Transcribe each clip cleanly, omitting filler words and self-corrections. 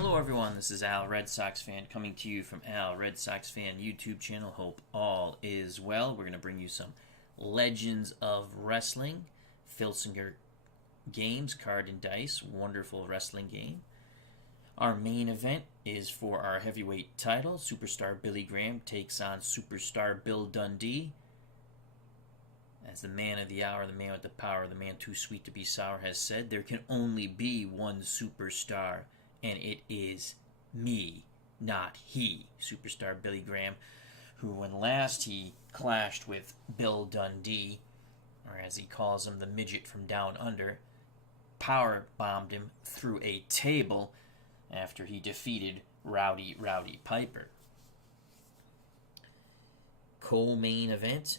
Hello everyone, this is Al Red Sox Fan coming to you from Al Red Sox Fan YouTube channel. Hope all is well. We're going to bring you some Legends of Wrestling, Filsinger games, Card&Dice, wonderful wrestling game. Our main event is for our heavyweight title. Superstar Billy Graham takes on Superstar Bill Dundee. As the man of the hour, the man with the power, the man too sweet to be sour has said, there can only be one superstar, and it is me, not he. Superstar Billy Graham, who when last he clashed with Bill Dundee, or as he calls him, the midget from down under, power bombed him through a table after he defeated Rowdy Piper. Co-main event,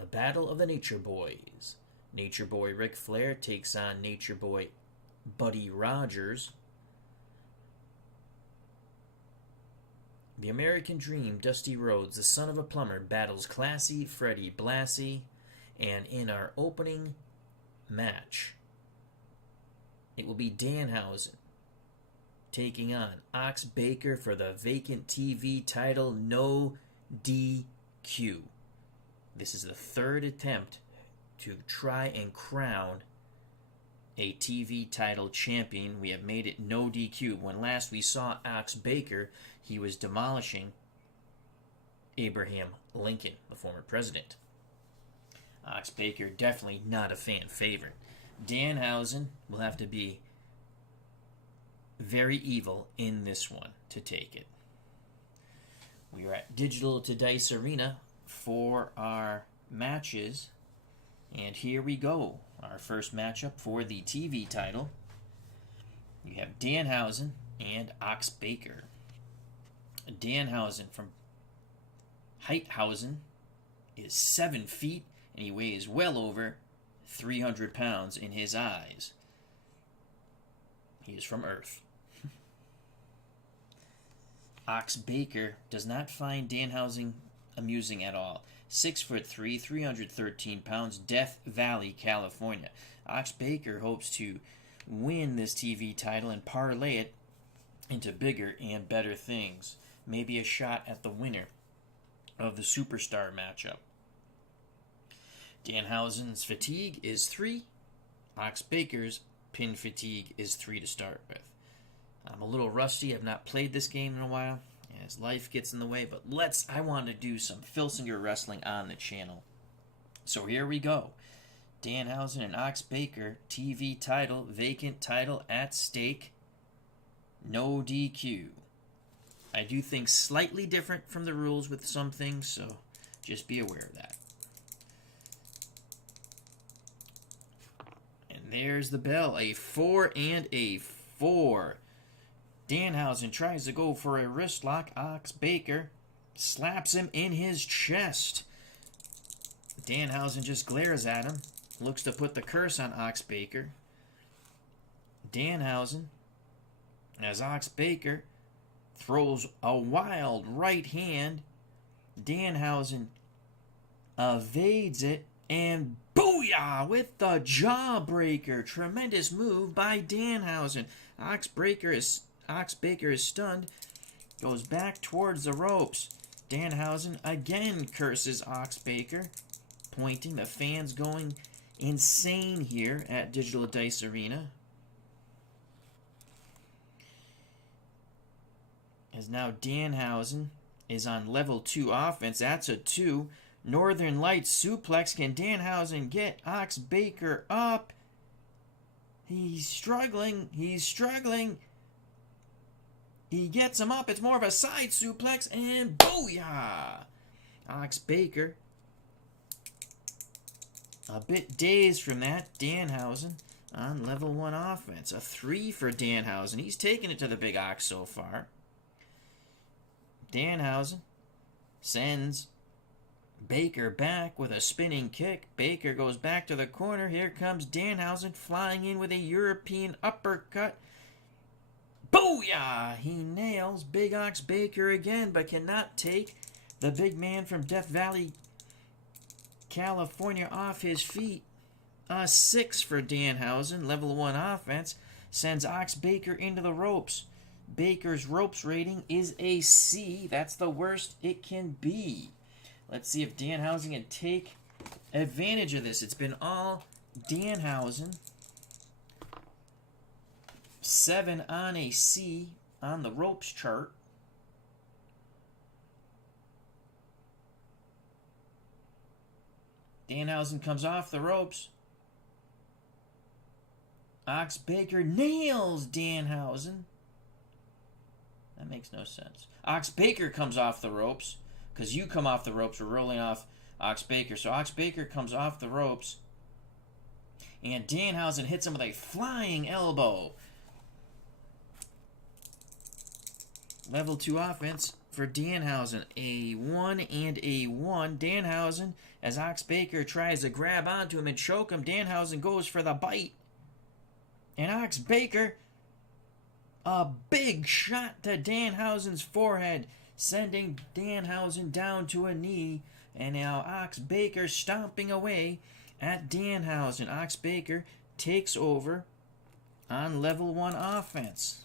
a battle of the Nature Boys. Nature Boy Ric Flair takes on Nature Boy Buddy Rogers. The American Dream Dusty Rhodes, the son of a plumber, battles Classy Freddie Blassie. And in our opening match, it will be Danhausen taking on Ox Baker for the vacant TV title, no DQ. This is the third attempt to try and crown a TV title champion. We have made it no DQ. When last we saw Ox Baker, he was demolishing Abraham Lincoln, the former president. Ox Baker definitely not a fan favorite. Danhausen will have to be very evil in this one to take it. We are at Digital to Dice Arena for our matches, and here we go. Our first matchup for the TV title. You have Danhausen and Ox Baker. Danhausen from Heithausen is 7 feet, and he weighs well over 300 pounds in his eyes. He is from Earth. Ox Baker does not find Danhausen amusing at all. 6'3", 313 pounds, Death Valley, California. Ox Baker hopes to win this TV title and parlay it into bigger and better things. Maybe a shot at the winner of the Superstar matchup. Danhausen's fatigue is 3. Ox Baker's pin fatigue is 3 to start with. I'm a little rusty. I've not played this game in a while, as life gets in the way, but I want to do some Filsinger wrestling on the channel. So here we go. Danhausen and Ox Baker, TV title, vacant title at stake, no DQ. I do things slightly different from the rules with some things, so just be aware of that. And there's the bell, a 4 and a 4. Danhausen tries to go for a wrist lock. Ox Baker slaps him in his chest. Danhausen just glares at him. Looks to put the curse on Ox Baker. Danhausen, as Ox Baker throws a wild right hand, Danhausen evades it, and booyah with the jawbreaker. Tremendous move by Danhausen. Ox Baker is stunned, goes back towards the ropes. Danhausen again curses Ox Baker, pointing. The fans going insane here at Digital Dice Arena. As now Danhausen is on level 2 offense. That's a 2. Northern Lights suplex. Can Danhausen get Ox Baker up? He's struggling. He gets him up. It's more of a side suplex, and booyah! Ox Baker, a bit dazed from that. Danhausen on level 1 offense. A 3 for Danhausen. He's taken it to the Big Ox so far. Danhausen sends Baker back with a spinning kick. Baker goes back to the corner. Here comes Danhausen flying in with a European uppercut. Booyah! He nails Big Ox Baker again, but cannot take the big man from Death Valley, California off his feet. A 6 for Danhausen, level 1 offense. sends Ox Baker into the ropes. Baker's ropes rating is a C. That's the worst it can be. Let's see if Danhausen can take advantage of this. It's been all Danhausen. 7 on a C on the ropes chart. Danhausen comes off the ropes. Ox Baker nails Danhausen. That makes no sense. Ox Baker comes off the ropes. Because you come off the ropes, we're rolling off Ox Baker. So Ox Baker comes off the ropes. And Danhausen hits him with a flying elbow. Level 2 offense for Danhausen. A 1 and a 1. Danhausen, as Ox Baker tries to grab onto him and choke him, Danhausen goes for the bite. And Ox Baker, a big shot to Danhausen's forehead, sending Danhausen down to a knee. And now Ox Baker stomping away at Danhausen. Ox Baker takes over on level 1 offense.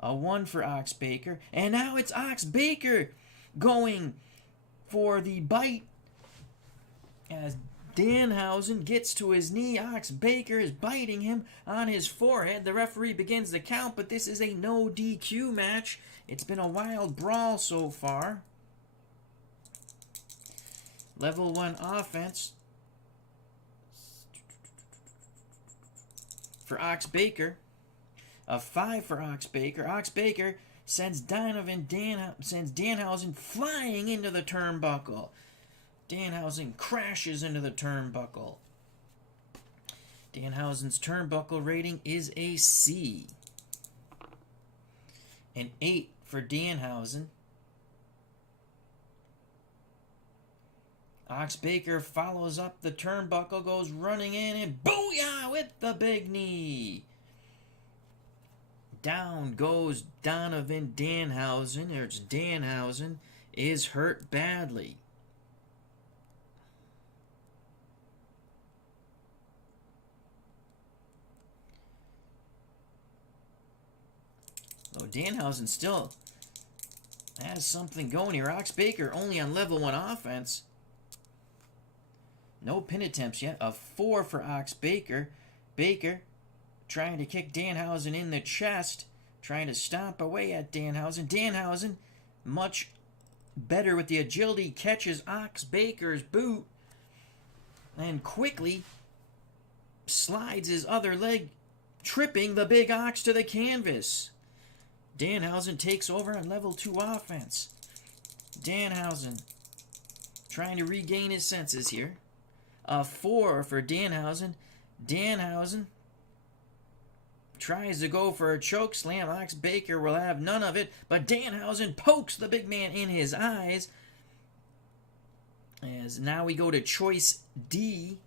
A 1 for Ox Baker. And now it's Ox Baker going for the bite. As Danhausen gets to his knee, Ox Baker is biting him on his forehead. The referee begins the count, but this is a no DQ match. It's been a wild brawl so far. Level 1 offense for Ox Baker. A 5 for Ox Baker. Ox Baker sends Danhausen flying into the turnbuckle. Danhausen crashes into the turnbuckle. Danhausen's turnbuckle rating is a C. An 8 for Danhausen. Ox Baker follows up the turnbuckle, goes running in, and booyah with the big knee. Down goes Donovan Danhausen. Danhausen is hurt badly. Though Danhausen still has something going here. Ox Baker only on level 1 offense. No pin attempts yet. A 4 for Ox Baker. Baker trying to kick Danhausen in the chest. Trying to stomp away at Danhausen. Danhausen, much better with the agility, catches Ox Baker's boot. And quickly slides his other leg, tripping the big ox to the canvas. Danhausen takes over on level 2 offense. Danhausen trying to regain his senses here. A 4 for Danhausen. Danhausen tries to go for a choke slam. Ox Baker will have none of it, but Danhausen pokes the big man in his eyes. As now we go to choice D.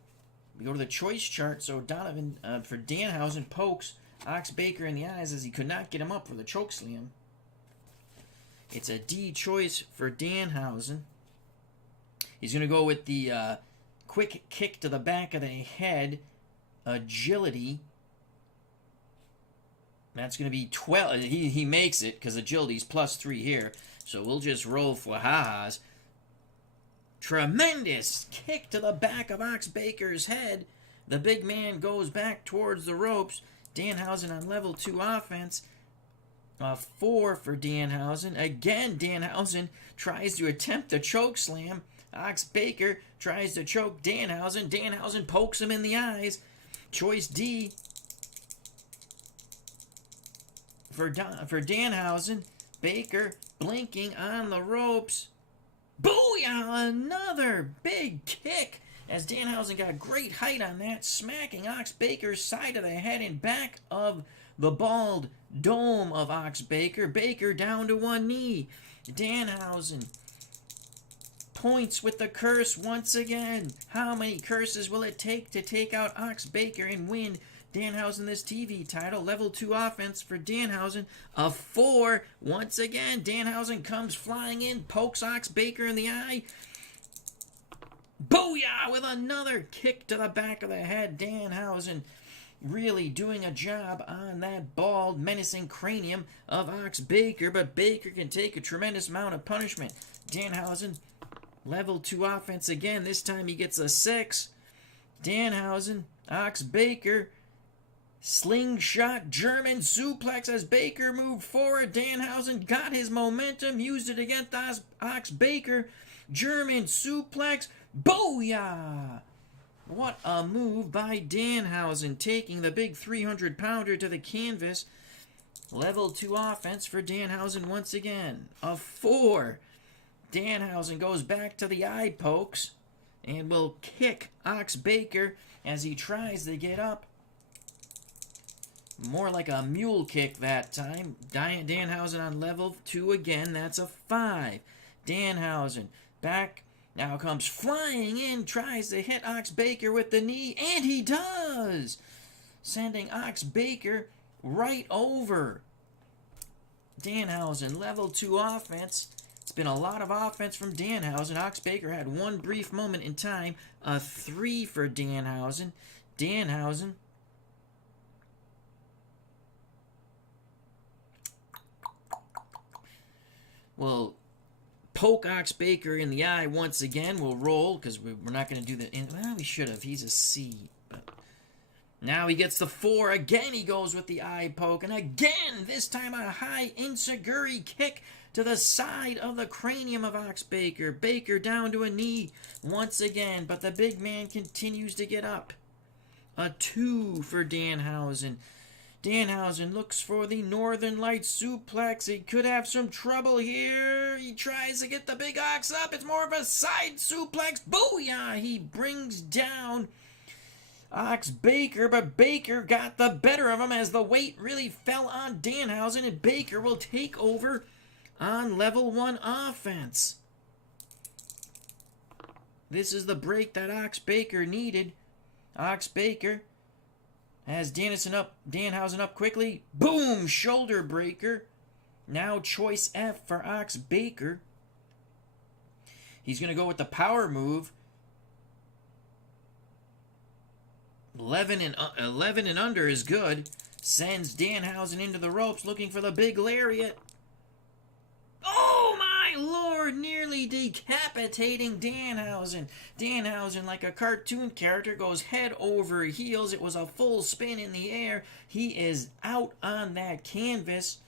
We go to the choice chart. So Donovan for Danhausen pokes Ox Baker in the eyes as he could not get him up for the choke slam. It's a D choice for Danhausen. He's going to go with the quick kick to the back of the head, agility. That's going to be 12. He makes it because agility's +3 here. So we'll just roll for ha-has. Tremendous kick to the back of Ox Baker's head. The big man goes back towards the ropes. Danhausen on level 2 offense. A 4 for Danhausen. Again, Danhausen tries to attempt a choke slam. Ox Baker tries to choke Danhausen. Danhausen pokes him in the eyes. Choice D for Danhausen. Baker blinking on the ropes. Booyah! Another big kick as Danhausen got great height on that, smacking Ox Baker's side of the head and back of the bald dome of Ox Baker. Baker down to one knee. Danhausen points with the curse once again. How many curses will it take to take out Ox Baker and win Danhausen this TV title? Level 2 offense for Danhausen. A 4 once again. Danhausen comes flying in, pokes Ox Baker in the eye. Booyah! With another kick to the back of the head. Danhausen really doing a job on that bald, menacing cranium of Ox Baker, but Baker can take a tremendous amount of punishment. Danhausen, level 2 offense again. This time he gets a 6. Danhausen, Ox Baker, slingshot German suplex as Baker moved forward. Danhausen got his momentum, used it against Ox Baker. German suplex, booyah! What a move by Danhausen, taking the big 300-pounder to the canvas. Level 2 offense for Danhausen once again. A 4. Danhausen goes back to the eye pokes and will kick Ox Baker as he tries to get up. More like a mule kick that time. Danhausen on level 2 again. That's a 5. Danhausen back. Now comes flying in, tries to hit Ox Baker with the knee, and he does! Sending Ox Baker right over. Danhausen, level 2 offense. It's been a lot of offense from Danhausen. Ox Baker had one brief moment in time. A 3 for Danhausen. Danhausen will poke Ox Baker in the eye once again. We'll roll, because we're not going to do that. Well, we should have. He's a C. But now he gets the 4. Again, he goes with the eye poke. And again, this time a high enziguri kick to the side of the cranium of Ox Baker. Baker down to a knee once again, but the big man continues to get up. A 2 for Danhausen. Danhausen looks for the Northern Lights suplex. He could have some trouble here. He tries to get the big Ox up. It's more of a side suplex. Booyah! He brings down Ox Baker, but Baker got the better of him as the weight really fell on Danhausen, and Baker will take over on level 1 offense. This is the break that Ox Baker needed. Ox Baker has Danhausen up quickly. Boom! Shoulder breaker. Now choice F for Ox Baker. He's going to go with the power move. 11 and under is good. Sends Danhausen into the ropes looking for the big lariat. Oh my lord! Nearly decapitating Danhausen. Danhausen, like a cartoon character, goes head over heels. It was a full spin in the air. He is out on that canvas.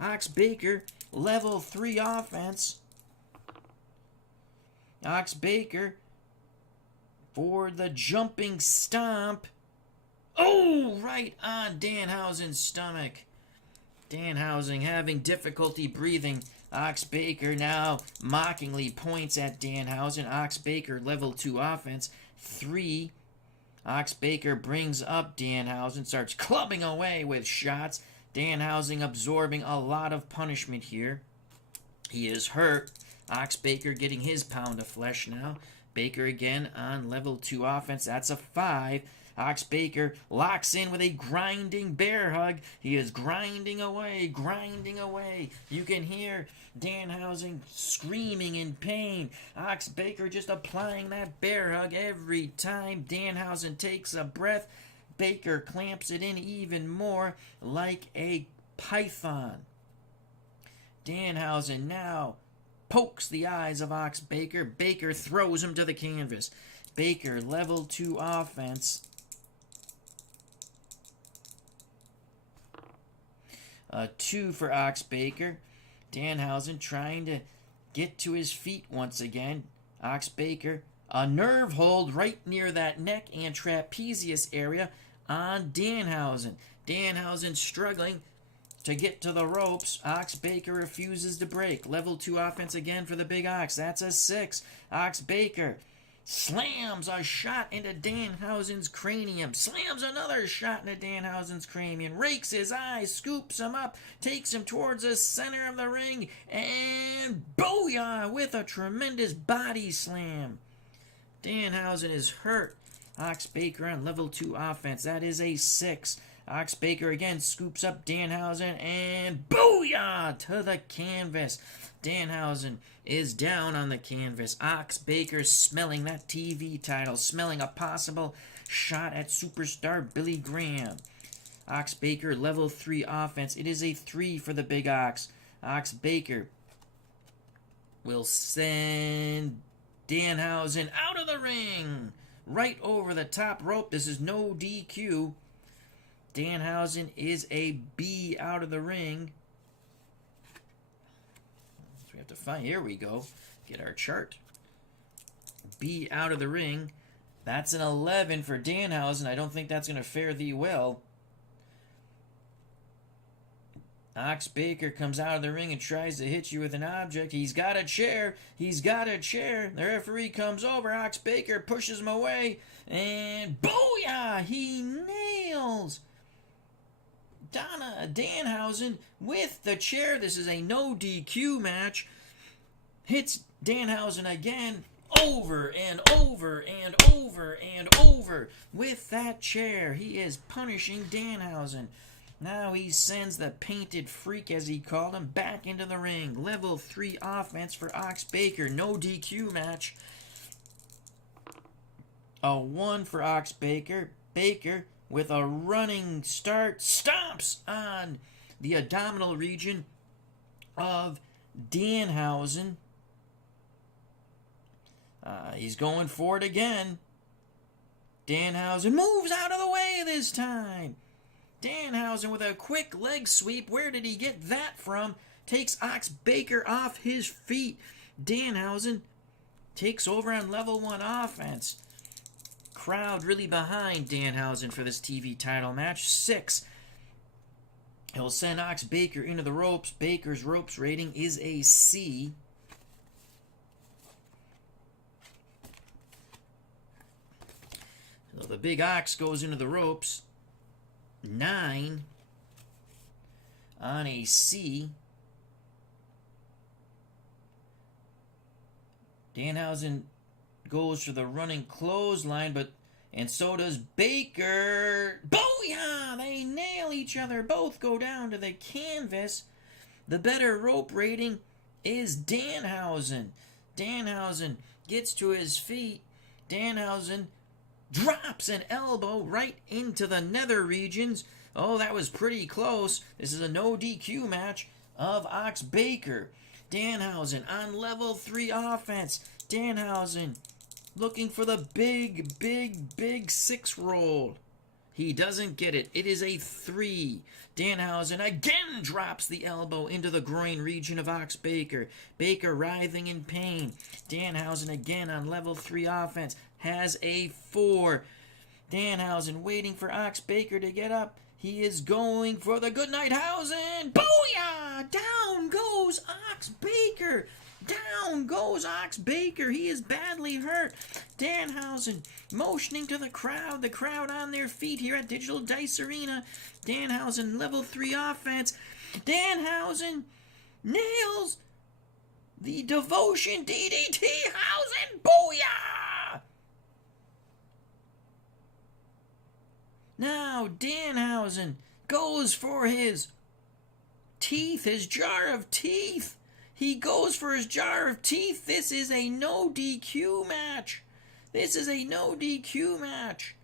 Ox Baker, level 3 offense. Ox Baker for the jumping stomp. Oh, right on Danhausen's stomach. Danhausen having difficulty breathing. Ox Baker now mockingly points at Danhausen. Ox Baker, level 2 offense. 3. Ox Baker brings up Danhausen, starts clubbing away with shots. Danhausen absorbing a lot of punishment here. He is hurt. Ox Baker getting his pound of flesh now. Baker again on level 2 offense. That's a 5. Ox Baker locks in with a grinding bear hug. He is grinding away, grinding away. You can hear Danhausen screaming in pain. Ox Baker just applying that bear hug every time Danhausen takes a breath. Baker clamps it in even more like a python. Danhausen now pokes the eyes of Ox Baker. Baker throws him to the canvas. Baker, level 2 offense. A 2 for Ox Baker. Danhausen trying to get to his feet once again. Ox Baker, a nerve hold right near that neck and trapezius area on Danhausen. Danhausen struggling to get to the ropes. Ox Baker refuses to break. Level 2 offense again for the big Ox. That's a 6. Ox Baker slams a shot into Danhausen's cranium. Slams another shot into Danhausen's cranium. Rakes his eyes, scoops him up, takes him towards the center of the ring, and booyah! With a tremendous body slam. Danhausen is hurt. Ox Baker on level 2 offense. That is a 6. Ox Baker again scoops up Danhausen, and booyah! To the canvas. Danhausen is down on the canvas. Ox Baker smelling that TV title, smelling a possible shot at superstar Billy Graham. Ox Baker, level 3 offense. It is a 3 for the Big Ox. Ox Baker will send Danhausen out of the ring. Right over the top rope. This is no DQ. Danhausen is a B out of the ring. So we have to find, here we go. Get our chart. B out of the ring. That's an 11 for Danhausen. I don't think that's going to fare thee well. Ox Baker comes out of the ring and tries to hit you with an object. He's got a chair. He's got a chair. The referee comes over. Ox Baker pushes him away. And booyah! He nails Danhausen with the chair. This is a no DQ match. Hits Danhausen again. Over and over and over and over with that chair. He is punishing Danhausen. Now he sends the painted freak, as he called him, back into the ring. Level 3 offense for Ox Baker. No DQ match. A 1 for Ox Baker. Baker, with a running start, stomps on the abdominal region of Danhausen. He's going for it again. Danhausen moves out of the way this time. Danhausen with a quick leg sweep. Where did he get that from? Takes Ox Baker off his feet. Danhausen takes over on level 1 offense. Crowd really behind Danhausen for this TV title match. 6. He'll send Ox Baker into the ropes. Baker's ropes rating is a C. So the Big Ox goes into the ropes. 9 on a C. Danhausen goes for the running clothesline, and so does Baker. Booyah! They nail each other. Both go down to the canvas. The better rope rating is Danhausen. Danhausen gets to his feet. Danhausen drops an elbow right into the nether regions. Oh, that was pretty close. This is a no DQ match of Ox Baker. Danhausen on level 3 offense. Danhausen looking for the big 6 roll. He doesn't get it. It is a 3. Danhausen again drops the elbow into the groin region of Ox Baker. Baker writhing in pain. Danhausen again on level 3 offense has a 4. Danhausen waiting for Ox Baker to get up. He is going for the Goodnight Hausen. Booyah! Down goes Ox Baker. Down goes Ox Baker. He is badly hurt. Danhausen motioning to the crowd on their feet here at Digital Dice Arena. Danhausen level 3 offense. Danhausen nails the Devotion DDT Hausen. Booyah! Now Danhausen goes for his teeth, his jar of teeth. He goes for his jar of teeth. This is a no DQ match. This is a no DQ match.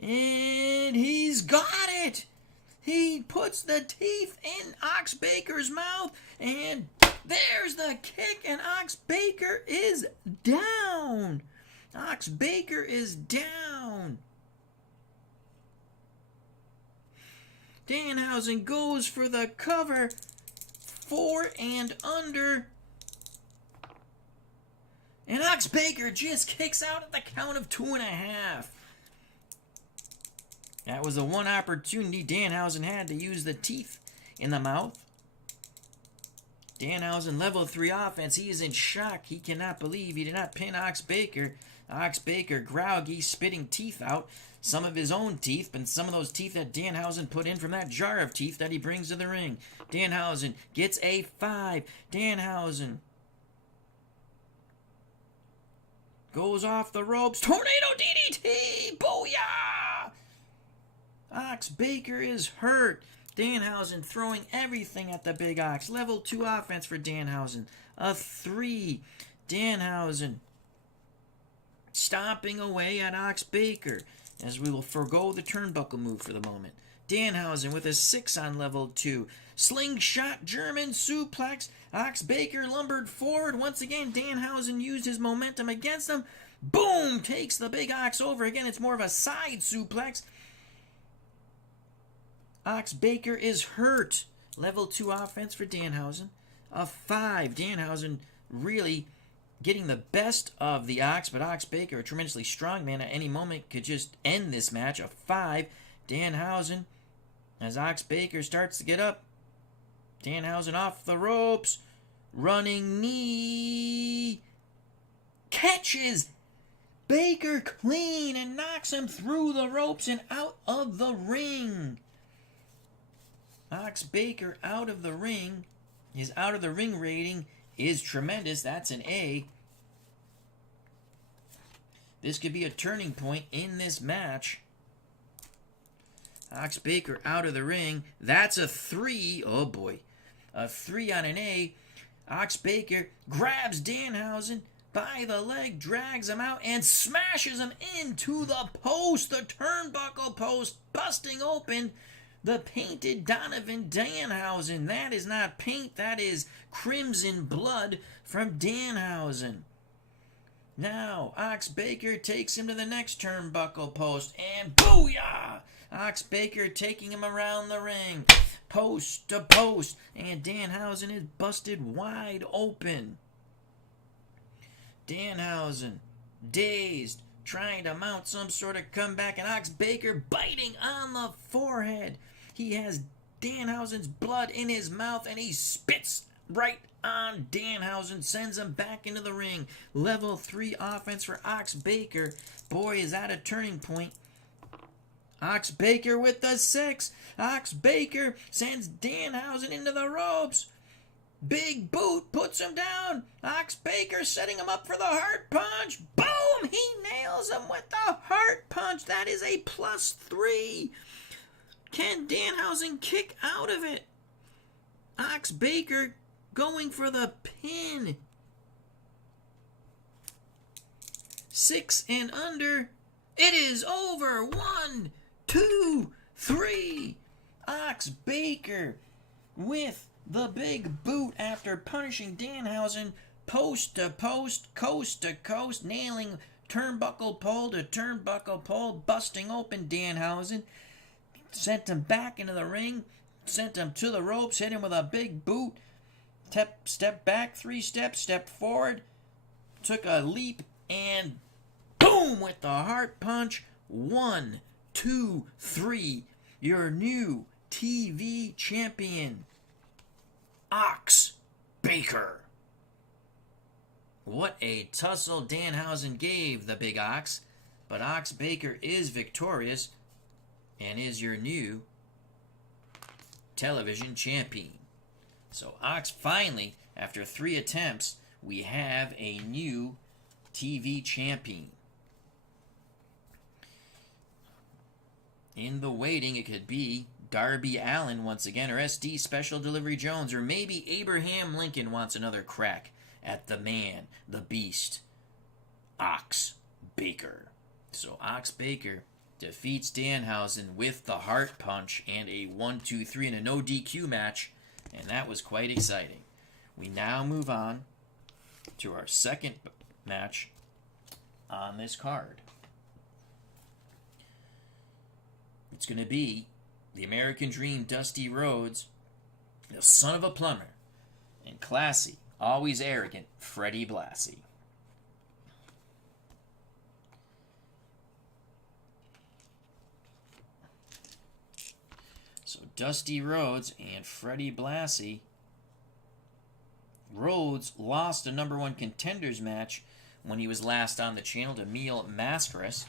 And he's got it. He puts the teeth in Ox Baker's mouth. And there's the kick. And Ox Baker is down. Ox Baker is down. Danhausen goes for the cover. 4 and under. And Ox Baker just kicks out at the count of 2.5. That was the one opportunity Danhausen had to use the teeth in the mouth. Danhausen level 3 offense. He is in shock. He cannot believe he did not pin Ox Baker. Ox Baker groggy, spitting teeth out. Some of his own teeth, but some of those teeth that Danhausen put in from that jar of teeth that he brings to the ring. Danhausen gets a 5. Danhausen goes off the ropes. Tornado DDT! Booyah! Ox Baker is hurt. Danhausen throwing everything at the Big Ox. Level 2 offense for Danhausen. A 3. Danhausen stomping away at Ox Baker, as we will forego the turnbuckle move for the moment. Danhausen with a 6 on level 2. Slingshot German suplex. Ox Baker lumbered forward. Once again, Danhausen used his momentum against him. Boom! Takes the big Ox over. Again, it's more of a side suplex. Ox Baker is hurt. Level 2 offense for Danhausen. A 5. Danhausen really getting the best of the Ox, but Ox Baker, a tremendously strong man, at any moment could just end this match. A 5. Danhausen, as Ox Baker starts to get up. Danhausen off the ropes. Running knee. Catches Baker clean and knocks him through the ropes and out of the ring. Ox Baker out of the ring. His out of the ring rating is tremendous. That's an A. This could be a turning point in this match. Ox Baker out of the ring. That's a 3. Oh boy. A 3 on an A. Ox Baker grabs Danhausen by the leg, drags him out, and smashes him into the post, the turnbuckle post, busting open the painted Donovan Danhausen. That is not paint, that is crimson blood from Danhausen. Now, Ox Baker takes him to the next turnbuckle post, and booyah! Ox Baker taking him around the ring, post to post, and Danhausen is busted wide open. Danhausen, dazed, trying to mount some sort of comeback, and Ox Baker biting on the forehead. He has Danhausen's blood in his mouth, and he spits right on Danhausen, sends him back into the ring. Level 3 offense for Ox Baker. Boy, is that a turning point. Ox Baker with the 6. Ox Baker sends Danhausen into the ropes. Big boot puts him down. Ox Baker setting him up for the heart punch. Boom! He nails him with the heart punch. That is a +3. Can Danhausen kick out of it? Ox Baker going for the pin. 6 and under. It is over. 1, 2, 3. Ox Baker with the big boot after punishing Danhausen post to post, coast to coast, nailing turnbuckle pole to turnbuckle pole, busting open Danhausen. Sent him back into the ring, sent him to the ropes, hit him with a big boot. Step back 3 steps, step forward, took a leap, and boom with the heart punch. 1, 2, 3. Your new TV champion, Ox Baker. What a tussle Danhausen gave the big Ox, but Ox Baker is victorious and is your new television champion. So Ox finally, after 3 attempts, we have a new TV champion. In the waiting, it could be Darby Allin once again, or SD Special Delivery Jones, or maybe Abraham Lincoln wants another crack at the man, the beast, Ox Baker. So Ox Baker defeats Danhausen with the heart punch and a 1, 2, 3 and a no DQ match, and that was quite exciting. We now move on to our second match on this card. It's going to be the American Dream Dusty Rhodes, the son of a plumber, and classy, always arrogant Freddie Blassie. So Dusty Rhodes and Freddie Blassie. Rhodes lost a #1 contenders match when he was last on the channel to Mil Mascaras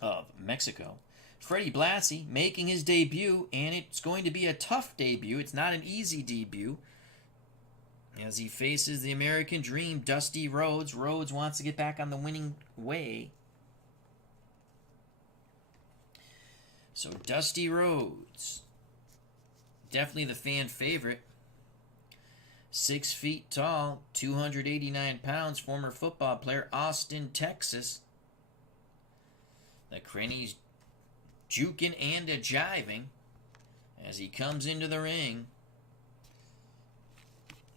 of Mexico. Freddie Blassie making his debut, and it's going to be a tough debut. It's not an easy debut, as he faces the American Dream, Dusty Rhodes. Rhodes wants to get back on the winning way. So Dusty Rhodes, definitely the fan favorite. 6 feet tall, 289 pounds, former football player, Austin, Texas. The Cranny's juking and jiving as he comes into the ring.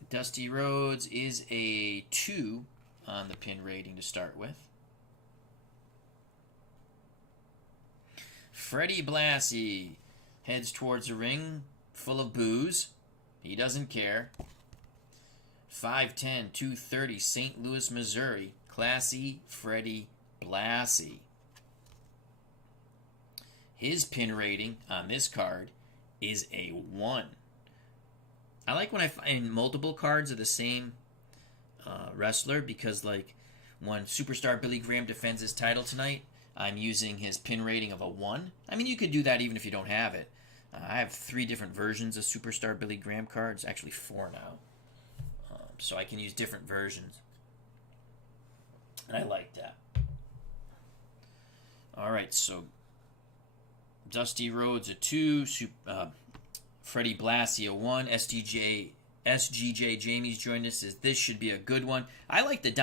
Dusty Rhodes is a 2 on the pin rating to start with. Freddie Blassie heads towards a ring full of booze. He doesn't care. 5'10", 230, St. Louis, Missouri. Classy Freddie Blassie. His pin rating on this card is a 1. I like when I find multiple cards of the same wrestler, because like when Superstar Billy Graham defends his title tonight, I'm using his pin rating of a 1. I mean, you could do that even if you don't have it. I have 3 different versions of Superstar Billy Graham cards, actually 4 now. So I can use different versions. And I like that. Alright, so Dusty Rhodes a 2, Freddie Blassie a 1, SGJ Jamie's joined us. This should be a good one. I like the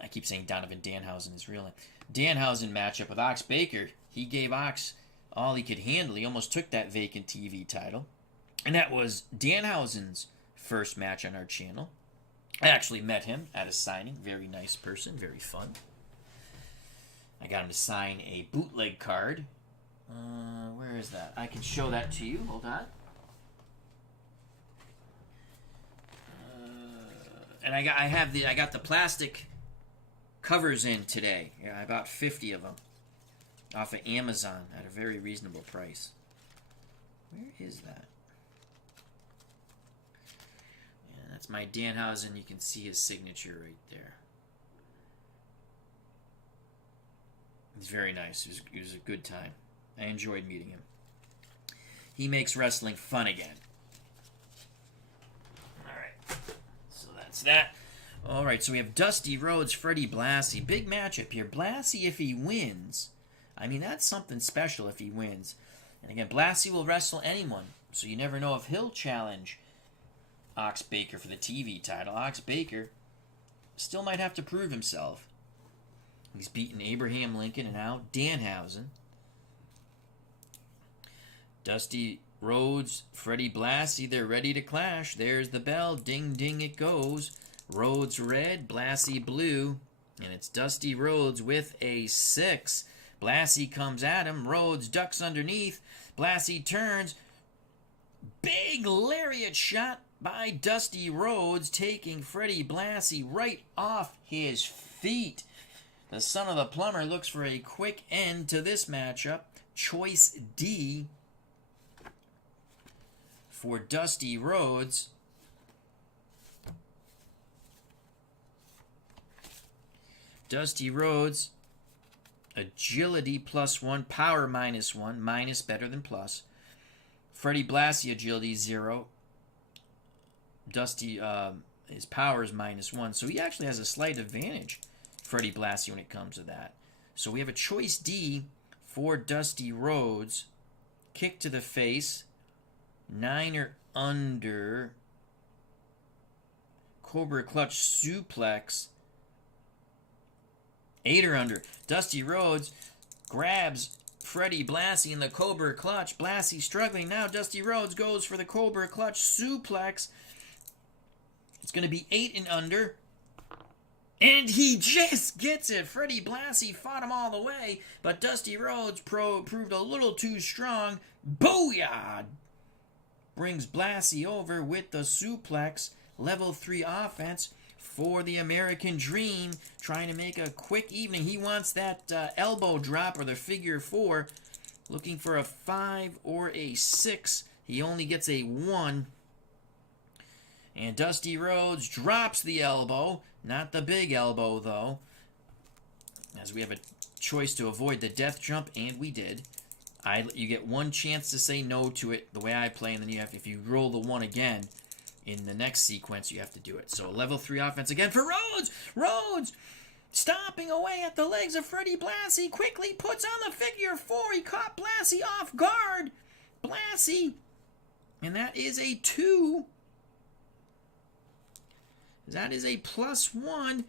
I keep saying Danhausen is real name. Danhausen matchup with Ox Baker. He gave Ox all he could handle. He almost took that vacant TV title. And that was Danhausen's first match on our channel. I actually met him at a signing. Very nice person. Very fun. I got him to sign a bootleg card. Where is that? I can show that to you. Hold on. And I got the plastic covers in today. Yeah, I bought 50 of them off of Amazon at a very reasonable price. Where is that? Yeah, that's my Danhausen. You can see his signature right there. He's very nice. It was a good time. I enjoyed meeting him. He makes wrestling fun again. Alright. So that's that. Alright, so we have Dusty Rhodes, Freddie Blassie. Big matchup here. Blassie, if he wins, I mean, that's something special if he wins. And again, Blassie will wrestle anyone, so you never know if he'll challenge Ox Baker for the TV title. Ox Baker still might have to prove himself. He's beaten Abraham Lincoln and now Danhausen. Dusty Rhodes, Freddie Blassie, they're ready to clash. There's the bell. Ding, ding, it goes. Rhodes red, Blassie blue. And it's Dusty Rhodes with a 6. Blassie comes at him. Rhodes ducks underneath. Blassie turns. Big lariat shot by Dusty Rhodes, taking Freddie Blassie right off his feet. The son of the plumber looks for a quick end to this matchup. Choice D for Dusty Rhodes. Dusty Rhodes, agility +1, power -1, minus better than plus. Freddie Blassie, agility 0. Dusty, his power is -1, so he actually has a slight advantage, Freddie Blassie, when it comes to that. So we have a choice D for Dusty Rhodes. Kick to the face, 9 or under. Cobra clutch suplex, 8 or under. Dusty Rhodes grabs Freddie Blassie in the Cobra clutch. Blassie struggling. Now Dusty Rhodes goes for the Cobra clutch suplex. It's going to be 8 and under. And he just gets it. Freddie Blassie fought him all the way, but Dusty Rhodes proved a little too strong. Booyah! Brings Blassie over with the suplex. Level 3 offense for the American Dream, trying to make a quick evening. He wants that elbow drop or the figure 4, looking for a 5 or a 6. He only gets a 1. And Dusty Rhodes drops the elbow, not the big elbow though, as we have a choice to avoid the death jump, and we did. You get one chance to say no to it the way I play, and then you have, if you roll the 1 again, in the next sequence, you have to do it. So level 3 offense again for Rhodes. Rhodes stomping away at the legs of Freddie Blassie. Quickly puts on the figure 4. He caught Blassie off guard. Blassie. And that is a 2. That is a +1.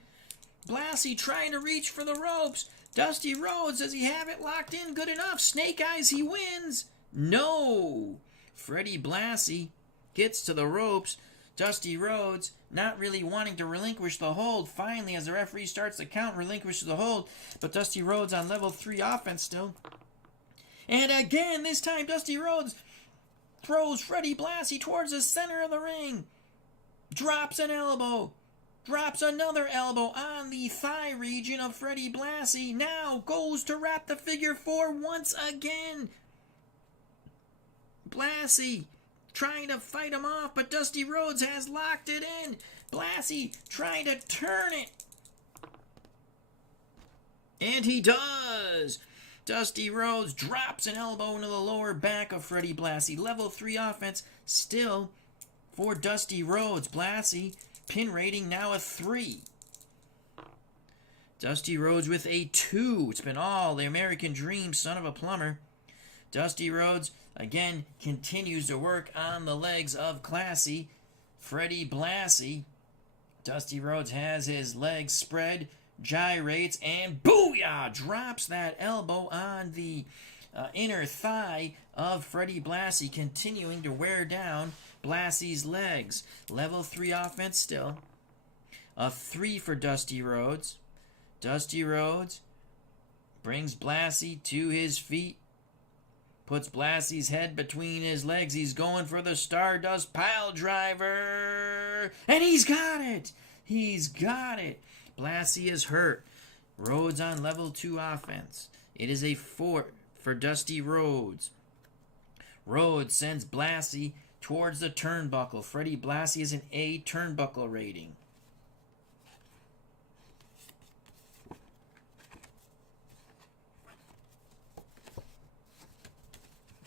Blassie trying to reach for the ropes. Dusty Rhodes, does he have it locked in good enough? Snake Eyes, he wins. No. Freddie Blassie gets to the ropes. Dusty Rhodes, not really wanting to relinquish the hold. Finally, as the referee starts the count, relinquishes the hold. But Dusty Rhodes on level 3 offense still. And again, this time Dusty Rhodes throws Freddie Blassie towards the center of the ring. Drops an elbow. Drops another elbow on the thigh region of Freddie Blassie. Now goes to wrap the figure 4 once again. Blassie trying to fight him off, but Dusty Rhodes has locked it in. Blassie trying to turn it. And he does. Dusty Rhodes drops an elbow into the lower back of Freddie Blassie. Level 3 offense still for Dusty Rhodes. Blassie, pin rating now a 3. Dusty Rhodes with a 2. It's been all the American Dream, son of a plumber. Dusty Rhodes, again, continues to work on the legs of Classy Freddie Blassie. Dusty Rhodes has his legs spread, gyrates, and booyah! Drops that elbow on the inner thigh of Freddie Blassie, continuing to wear down Blassie's legs. Level 3 offense still. A 3 for Dusty Rhodes. Dusty Rhodes brings Blassie to his feet. Puts Blassie's head between his legs. He's going for the Stardust Pile Driver. And he's got it. He's got it. Blassie is hurt. Rhodes on level 2 offense. It is a 4 for Dusty Rhodes. Rhodes sends Blassie towards the turnbuckle. Freddie Blassie is an A turnbuckle rating.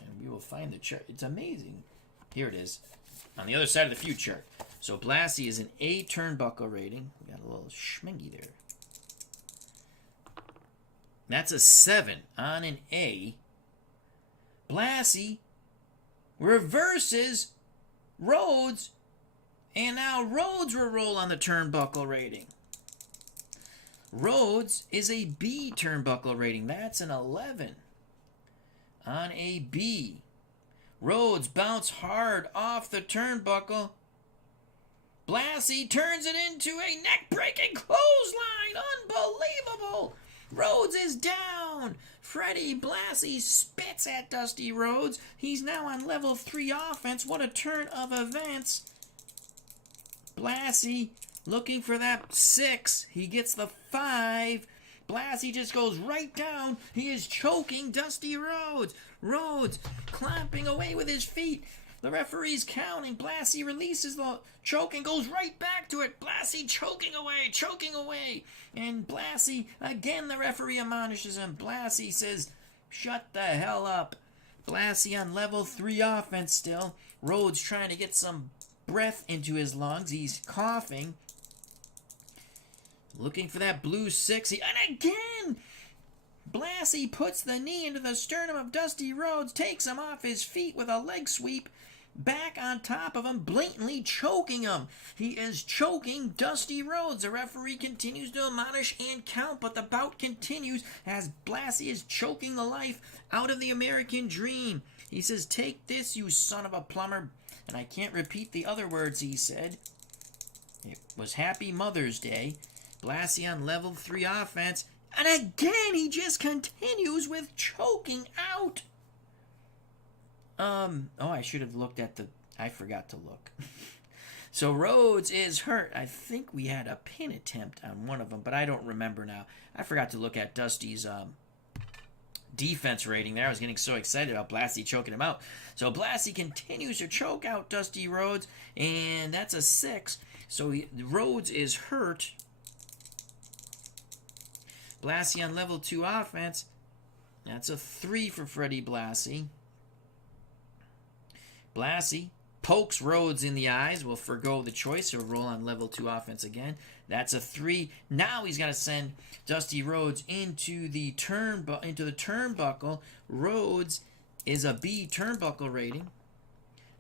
And we will find the chart. It's amazing. Here it is. On the other side of the feud chart. So Blassie is an A turnbuckle rating. We got a little schmingy there. That's a 7 on an A. Blassie reverses Rhodes, and now Rhodes will roll on the turnbuckle rating. Rhodes is a B turnbuckle rating. That's an 11 on a B. Rhodes bounced hard off the turnbuckle. Blassie turns it into a neck-breaking clothesline. Unbelievable. Rhodes is down. Freddie Blassie spits at Dusty Rhodes. He's now on level 3 offense. What a turn of events. Blassie looking for that 6. He gets the 5. Blassie just goes right down. He is choking Dusty Rhodes. Rhodes clamping away with his feet. The referee's counting. Blassie releases the choke and goes right back to it. Blassie choking away. And Blassie, again the referee admonishes him. Blassie says, shut the hell up. Blassie on level 3 offense still. Rhodes trying to get some breath into his lungs. He's coughing. Looking for that blue 6. And again, Blassie puts the knee into the sternum of Dusty Rhodes, takes him off his feet with a leg sweep, back on top of him, blatantly choking him. He is choking Dusty Rhodes. The referee continues to admonish and count, but the bout continues as Blassie is choking the life out of the American Dream. He says, take this, you son of a plumber. And I can't repeat the other words he said. It was Happy Mother's Day. Blassie on level 3 offense. And again, he just continues with choking out. I should have looked at I forgot to look. So Rhodes is hurt. I think we had a pin attempt on one of them, but I don't remember now. I forgot to look at Dusty's defense rating there. I was getting so excited about Blassie choking him out. So Blassie continues to choke out Dusty Rhodes, and that's a 6. So Rhodes is hurt. Blassie on level 2 offense. That's a 3 for Freddie Blassie. Blassie pokes Rhodes in the eyes. Will forgo the choice. He'll roll on level 2 offense again. That's a 3. Now he's got to send Dusty Rhodes into the turnbuckle. Rhodes is a B turnbuckle rating.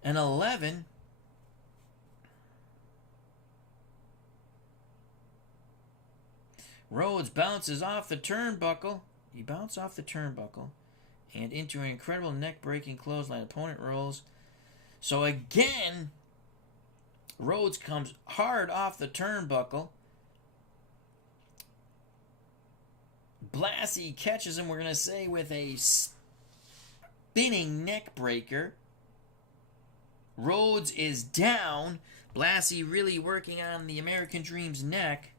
An 11. Rhodes bounces off the turnbuckle. He bounced off the turnbuckle and into an incredible neck-breaking clothesline. Opponent rolls. So again, Rhodes comes hard off the turnbuckle. Blassie catches him, we're going to say, with a spinning neck breaker. Rhodes is down. Blassie really working on the American Dream's neck.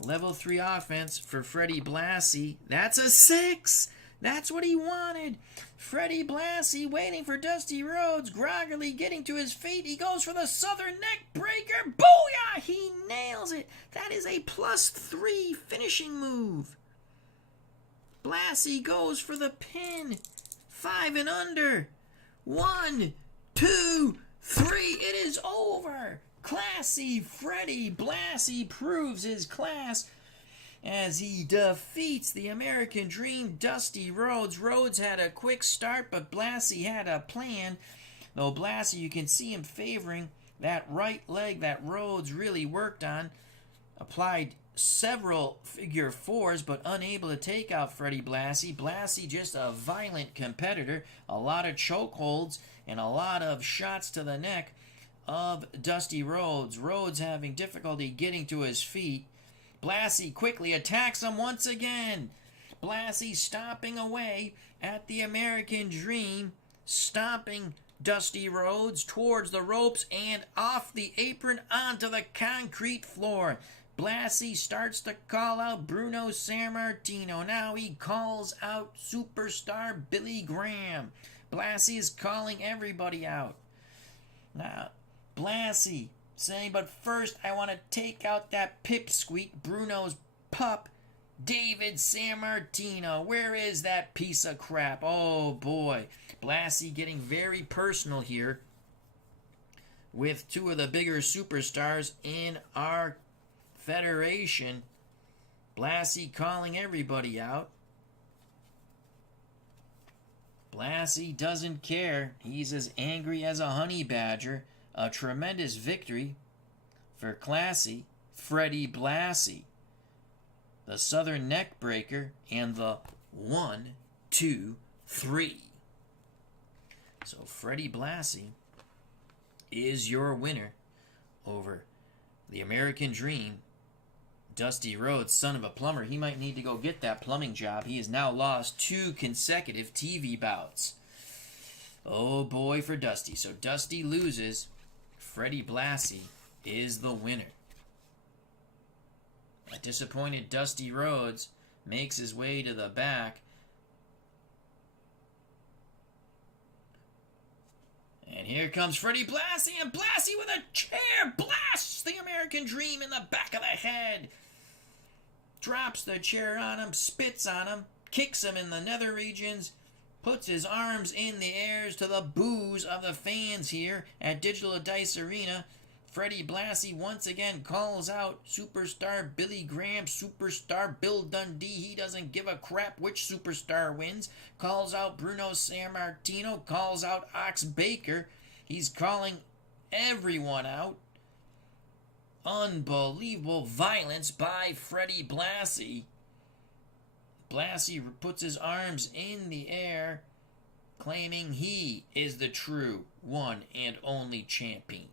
Level 3 offense for Freddie Blassie. That's a 6. That's what he wanted. Freddie Blassie waiting for Dusty Rhodes, groggily getting to his feet. He goes for the Southern neck breaker. Booyah! He nails it. That is a +3 finishing move. Blassie goes for the pin. 5 and under. 1, 2, 3. It is over. Classy Freddie Blassie proves his class as he defeats the American Dream Dusty Rhodes. Rhodes had a quick start, but Blassie had a plan. Though Blassie, you can see him favoring that right leg that Rhodes really worked on. Applied several figure fours, but unable to take out Freddie Blassie. Blassie just a violent competitor. A lot of chokeholds and a lot of shots to the neck of Dusty Rhodes. Rhodes having difficulty getting to his feet. Blassie quickly attacks him once again. Blassie stomping away at the American Dream, stomping Dusty Rhodes towards the ropes and off the apron onto the concrete floor. Blassie starts to call out Bruno Sammartino. Now he calls out superstar Billy Graham. Blassie is calling everybody out. Now, Blassie saying, but first I want to take out that pipsqueak, Bruno's pup, David Sammartino. Where is that piece of crap? Oh boy. Blassie getting very personal here with two of the bigger superstars in our federation. Blassie calling everybody out. Blassie doesn't care. He's as angry as a honey badger. A tremendous victory for Classy Freddie Blassie. The Southern neck breaker and the 1, 2, 3. So Freddie Blassie is your winner over the American Dream Dusty Rhodes, son of a plumber. He might need to go get that plumbing job. He has now lost 2 consecutive TV bouts. Oh boy for Dusty. So Dusty loses. Freddie Blassie is the winner. A disappointed Dusty Rhodes makes his way to the back. And here comes Freddie Blassie, and Blassie with a chair blasts the American Dream in the back of the head. Drops the chair on him, spits on him, kicks him in the nether regions, puts his arms in the airs to the boos of the fans here at Digital Dice Arena. Freddie Blassie once again calls out superstar Billy Graham, superstar Bill Dundee. He doesn't give a crap which superstar wins. Calls out Bruno Sammartino, calls out Ox Baker. He's calling everyone out. Unbelievable violence by Freddie Blassie. Blassie puts his arms in the air, claiming he is the true one and only champion.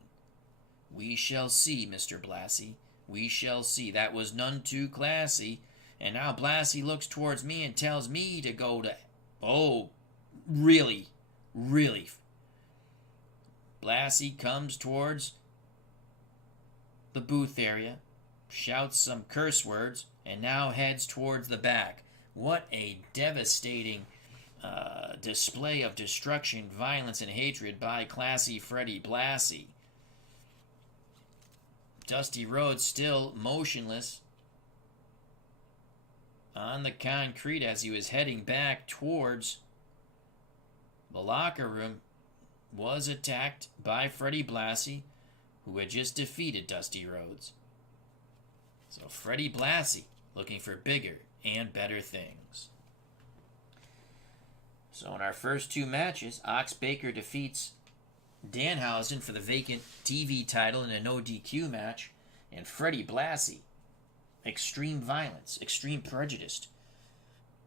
We shall see, Mr. Blassie. We shall see. That was none too classy. And now Blassie looks towards me and tells me to go to... Oh, really? Really? Blassie comes towards the booth area, shouts some curse words, and now heads towards the back. What a devastating display of destruction, violence, and hatred by Classy Freddie Blassie. Dusty Rhodes still motionless on the concrete as he was heading back towards the locker room, was attacked by Freddie Blassie, who had just defeated Dusty Rhodes. So Freddie Blassie looking for bigger and better things. So in our first 2 matches, Ox Baker defeats Danhausen for the vacant TV title in a no DQ match. And Freddie Blassie, extreme violence, extreme prejudice,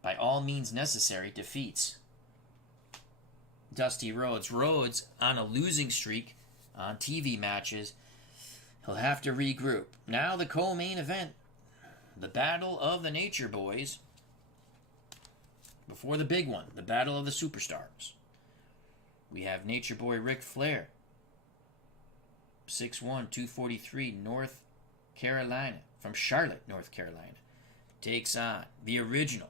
by all means necessary, defeats Dusty Rhodes. Rhodes, on a losing streak on TV matches, he'll have to regroup. Now the co-main event, the Battle of the Nature Boys. Before the big one, the Battle of the Superstars. We have Nature Boy Ric Flair, 6'1", 243, North Carolina, from Charlotte, North Carolina, takes on the original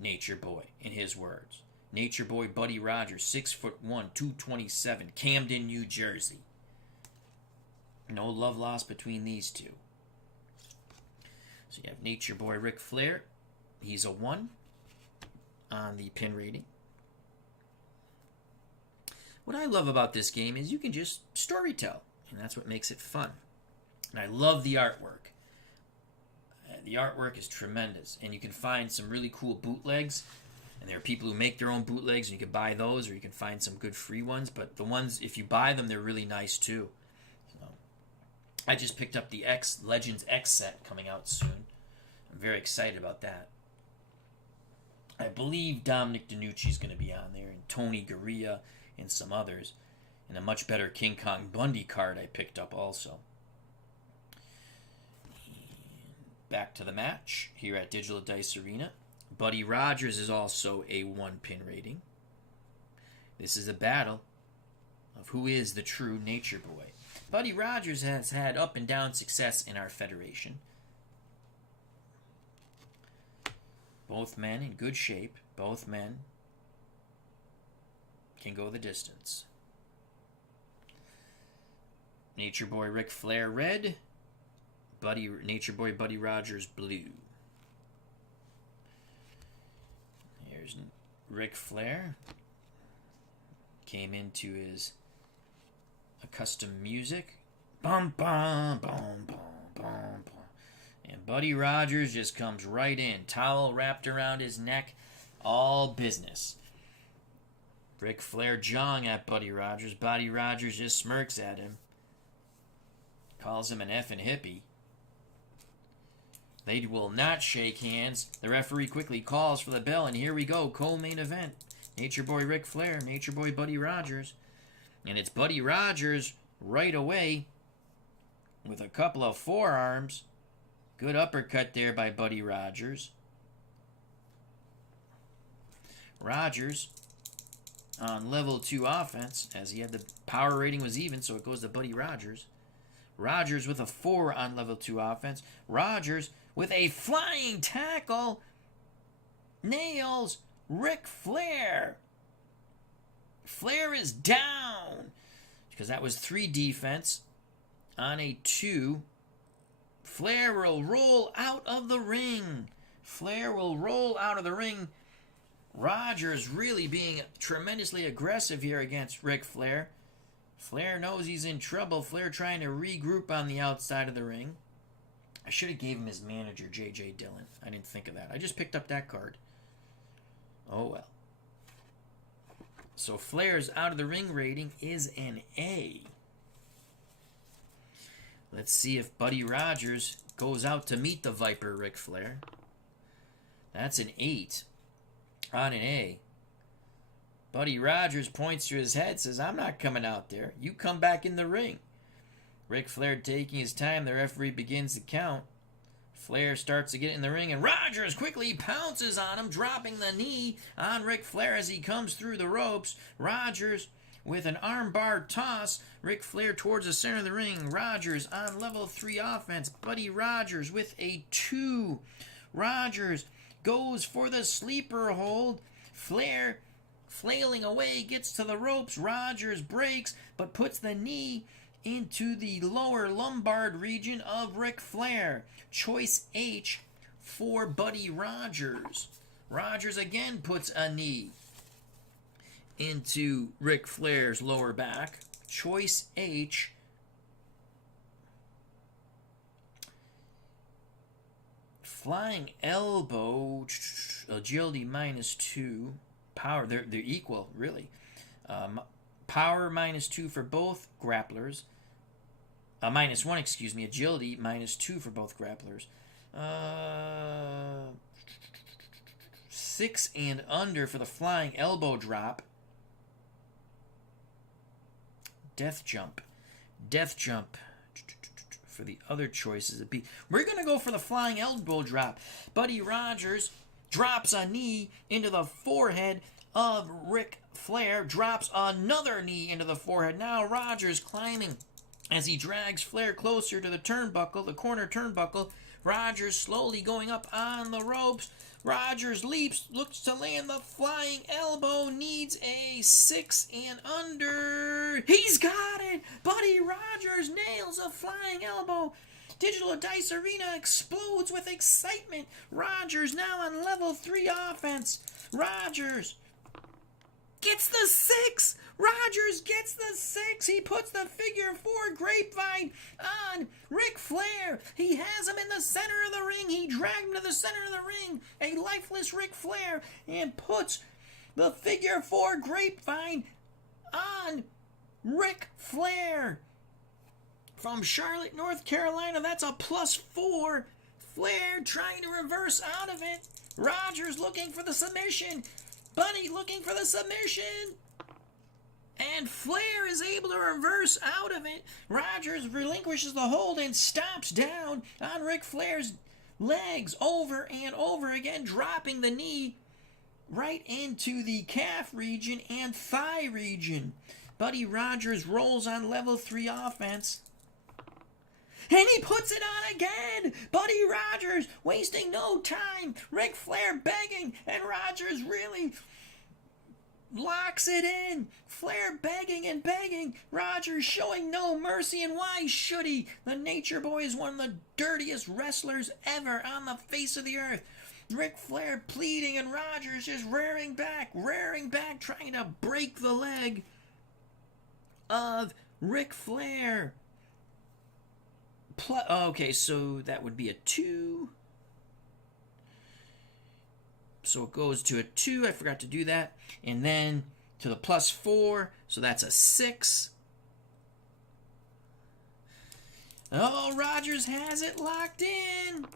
Nature Boy, in his words. Nature Boy Buddy Rogers, 6'1", 227, Camden, New Jersey. No love lost between these two. So you have Nature Boy Ric Flair. He's a 1 on the pin rating. What I love about this game is you can just storytell, and that's what makes it fun. And I love the artwork. The artwork is tremendous, and you can find some really cool bootlegs. And there are people who make their own bootlegs, and you can buy those, or you can find some good free ones. But the ones, if you buy them, they're really nice too. So, I just picked up the Legends X set coming out soon. I'm very excited about that. I believe Dominic DeNucci is going to be on there, and Tony Gurria, and some others. And a much better King Kong Bundy card I picked up also. Back to the match here at Digital Dice Arena. Buddy Rogers is also a 1 pin rating. This is a battle of who is the true Nature Boy. Buddy Rogers has had up and down success in our federation. Both men in good shape. Both men can go the distance. Nature Boy Ric Flair red. Nature Boy Buddy Rogers blue. Here's Ric Flair. Came into his accustomed music. Bum bum bum bum bum bum. And Buddy Rogers just comes right in. Towel wrapped around his neck. All business. Ric Flair jawing at Buddy Rogers. Buddy Rogers just smirks at him. Calls him an effing hippie. They will not shake hands. The referee quickly calls for the bell, and here we go. Co-main event. Nature Boy Ric Flair, Nature Boy Buddy Rogers. And it's Buddy Rogers right away with a couple of forearms. Good uppercut there by Buddy Rogers. Rogers on level 2 offense, as he had the power rating was even, so it goes to Buddy Rogers. Rogers with a 4 on level 2 offense. Rogers with a flying tackle nails Ric Flair. Flair is down because that was 3 defense on a 2. Flair will roll out of the ring. Flair will roll out of the ring. Rogers really being tremendously aggressive here against Ric Flair. Flair knows he's in trouble. Flair trying to regroup on the outside of the ring. I should have gave him his manager, J.J. Dillon. I didn't think of that. I just picked up that card. Oh, well. So Flair's out of the ring rating is an A. Let's see if Buddy Rogers goes out to meet the Viper Ric Flair. That's an 8 on an A. Buddy Rogers points to his head, says, I'm not coming out there. You come back in the ring. Ric Flair taking his time. The referee begins to count. Flair starts to get in the ring, and Rogers quickly pounces on him, dropping the knee on Ric Flair as he comes through the ropes. Rogers with an armbar toss. Ric Flair towards the center of the ring. Rogers on level 3 offense. Buddy Rogers with a 2. Rogers goes for the sleeper hold. Flair flailing away, gets to the ropes. Rogers breaks, but puts the knee into the lower lumbar region of Ric Flair. Choice H for Buddy Rogers. Rogers again puts a knee into Ric Flair's lower back. Choice H. Flying elbow, agility -2. Power, they're equal, really. Power -2 for both grapplers. -1, excuse me. Agility, -2 for both grapplers. 6 and under for the flying elbow drop. Death jump. Death jump. For the other choices, we're going to go for the flying elbow drop. Buddy Rogers drops a knee into the forehead of Ric Flair, drops another knee into the forehead. Now Rogers climbing as he drags Flair closer to the turnbuckle, the corner turnbuckle. Rogers slowly going up on the ropes. Rogers leaps, looks to land the flying elbow, needs a 6 and under. He's got it! Buddy Rogers nails a flying elbow. Digital Dice Arena explodes with excitement. Rogers now on level 3 offense. Rogers gets the 6. Rogers gets the 6. He puts the figure 4 grapevine on Ric Flair. He has him in the center of the ring. He dragged him to the center of the ring. A lifeless Ric Flair, and puts the figure 4 grapevine on Ric Flair. From Charlotte, North Carolina, that's a +4. Flair trying to reverse out of it. Rogers looking for the submission. Buddy looking for the submission. And Flair is able to reverse out of it. Rogers relinquishes the hold and stomps down on Ric Flair's legs over and over again, dropping the knee right into the calf region and thigh region. Buddy Rogers rolls on level 3 offense. And he puts it on again. Buddy Rogers wasting no time. Ric Flair begging, and Rogers really locks it in. Flair begging and begging. Rogers showing no mercy, and why should he? The Nature Boy is one of the dirtiest wrestlers ever on the face of the earth. Ric Flair pleading, and Rogers just rearing back, trying to break the leg of Ric Flair. Okay, so that would be a 2. So it goes to a 2. I forgot to do that. And then to the +4. So that's a 6. Oh, Rogers has it locked in.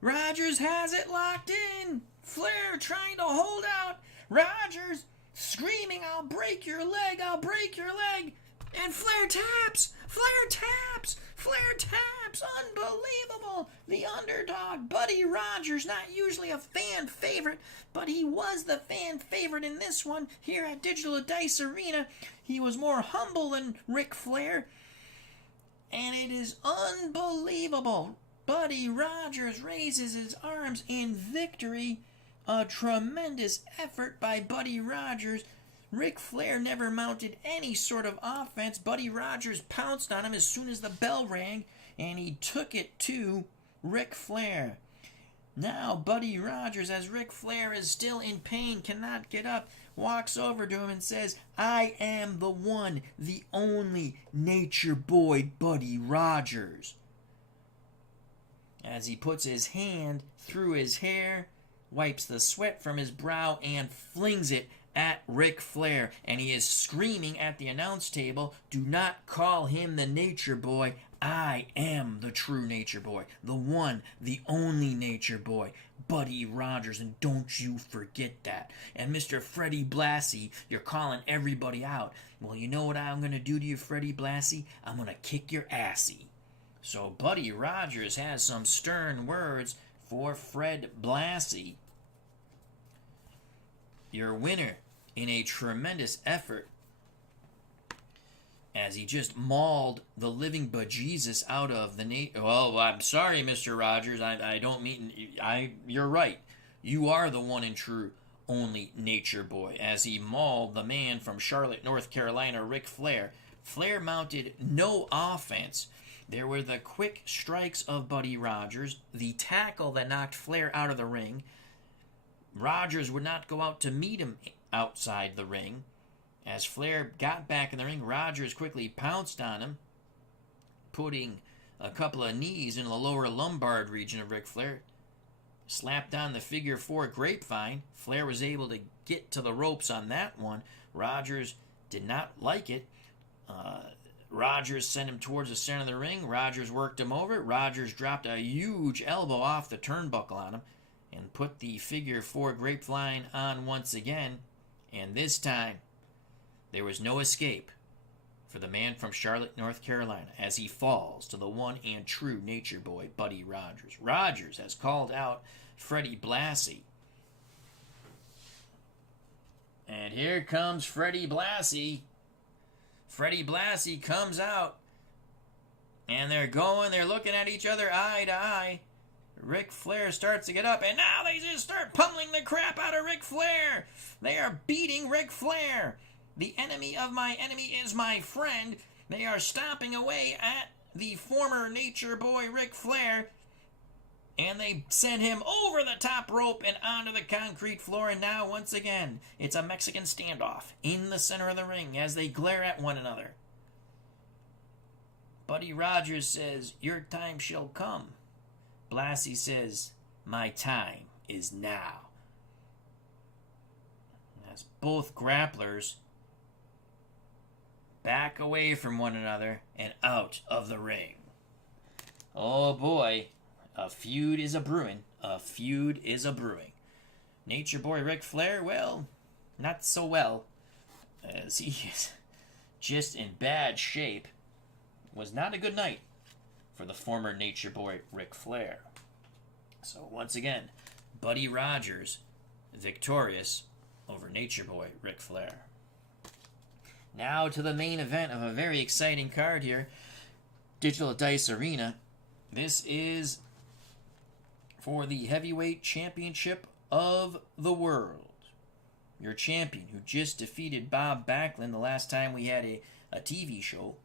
Rogers has it locked in. Flair trying to hold out. Rogers screaming, "I'll break your leg, I'll break your leg." And Flair taps! Flair taps! Flair taps! Unbelievable! The underdog, Buddy Rogers, not usually a fan favorite, but he was the fan favorite in this one here at Digital Dice Arena. He was more humble than Ric Flair. And it is unbelievable. Buddy Rogers raises his arms in victory. A tremendous effort by Buddy Rogers. Ric Flair never mounted any sort of offense. Buddy Rogers pounced on him as soon as the bell rang, and he took it to Ric Flair. Now Buddy Rogers, as Ric Flair is still in pain, cannot get up, walks over to him and says, "I am the one, the only Nature Boy Buddy Rogers." As he puts his hand through his hair, wipes the sweat from his brow, and flings it at Ric Flair, and he is screaming at the announce table, "Do not call him the Nature Boy. I am the true Nature Boy, the one, the only Nature Boy, Buddy Rogers, and don't you forget that. And Mr. Freddie Blassie, you're calling everybody out. Well, you know what I'm going to do to you, Freddie Blassie? I'm going to kick your assy." So Buddy Rogers has some stern words for Fred Blassie. Your winner in a tremendous effort, as he just mauled the living bejesus out of the Well, I'm sorry, Mr. Rogers. I don't mean... You're right. You are the one and true only Nature Boy, as he mauled the man from Charlotte, North Carolina, Ric Flair. Flair mounted no offense. There were the quick strikes of Buddy Rogers, the tackle that knocked Flair out of the ring. Rogers would not go out to meet him outside the ring. As Flair got back in the ring, Rogers quickly pounced on him, putting a couple of knees in the lower lumbar region of Ric Flair. Slapped on the figure 4 grapevine. Flair was able to get to the ropes on that one. Rogers did not like it. Rogers sent him towards the center of the ring. Rogers worked him over. Rogers dropped a huge elbow off the turnbuckle on him and put the figure 4 grapevine on once again. And this time, there was no escape for the man from Charlotte, North Carolina, as he falls to the one and true Nature Boy, Buddy Rogers. Rogers has called out Freddie Blassie. And here comes Freddie Blassie. Freddie Blassie comes out. And they're looking at each other eye to eye. Ric Flair starts to get up, and now they just start pummeling the crap out of Ric Flair. They are beating Ric Flair. The enemy of my enemy is my friend. They are stomping away at the former Nature Boy Ric Flair. And they send him over the top rope and onto the concrete floor. And now, once again, it's a Mexican standoff in the center of the ring as they glare at one another. Buddy Rogers says, "Your time shall come." Blassie says, "My time is now." As both grapplers back away from one another and out of the ring. Oh boy, a feud is a brewing. A feud is a brewing. Nature Boy Ric Flair, well, not so well, as he is just in bad shape. Was not a good night for the former Nature Boy Ric Flair. So once again, Buddy Rogers victorious over Nature Boy Ric Flair. Now to the main event of a very exciting card here, Digital Dice Arena. This is for the Heavyweight Championship of the World. Your champion, who just defeated Bob Backlund the last time we had a TV show,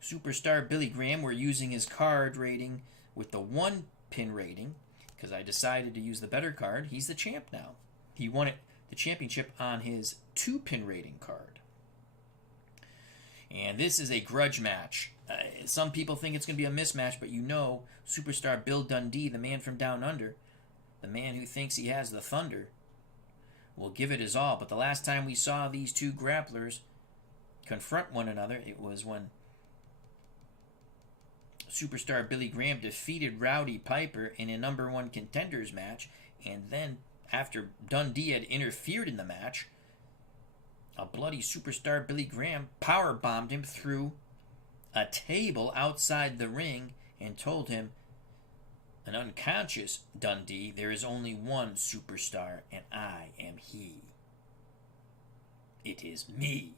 Superstar Billy Graham. We're using his card rating with the 1 pin rating because I decided to use the better card. He's the champ now. He won the championship on his 2 pin rating card. And this is a grudge match. Some people think it's going to be a mismatch, but you know Superstar Bill Dundee, the man from down under, the man who thinks he has the thunder, will give it his all. But the last time we saw these two grapplers confront one another, it was when Superstar Billy Graham defeated Rowdy Piper in a number 1 contenders match, and then after Dundee had interfered in the match, a bloody Superstar Billy Graham powerbombed him through a table outside the ring and told him, an unconscious Dundee, there is only one superstar, and I am he. It is me.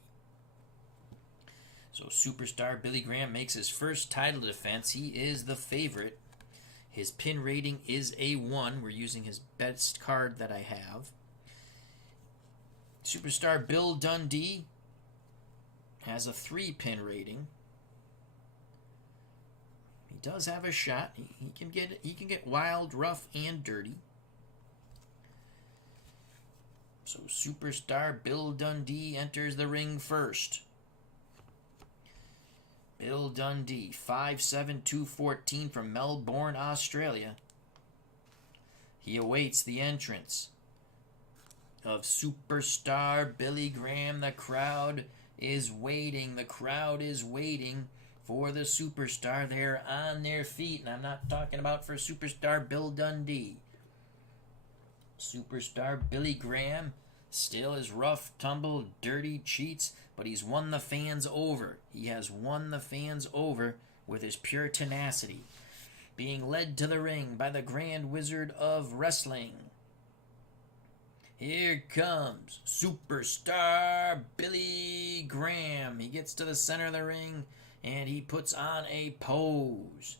So Superstar Billy Graham makes his first title defense. He is the favorite. His pin rating is a 1. We're using his best card that I have. Superstar Bill Dundee has a 3 pin rating. He does have a shot. He can get wild, rough, and dirty. So Superstar Bill Dundee enters the ring first. Bill Dundee, 5'7", 214 from Melbourne, Australia. He awaits the entrance of Superstar Billy Graham. The crowd is waiting. The crowd is waiting for the superstar. They're on their feet, and I'm not talking about for Superstar Bill Dundee. Superstar Billy Graham still is rough, tumble, dirty, cheats, but he's won the fans over. He has won the fans over with his pure tenacity. Being led to the ring by the Grand Wizard of Wrestling. Here comes Superstar Billy Graham. He gets to the center of the ring and he puts on a pose.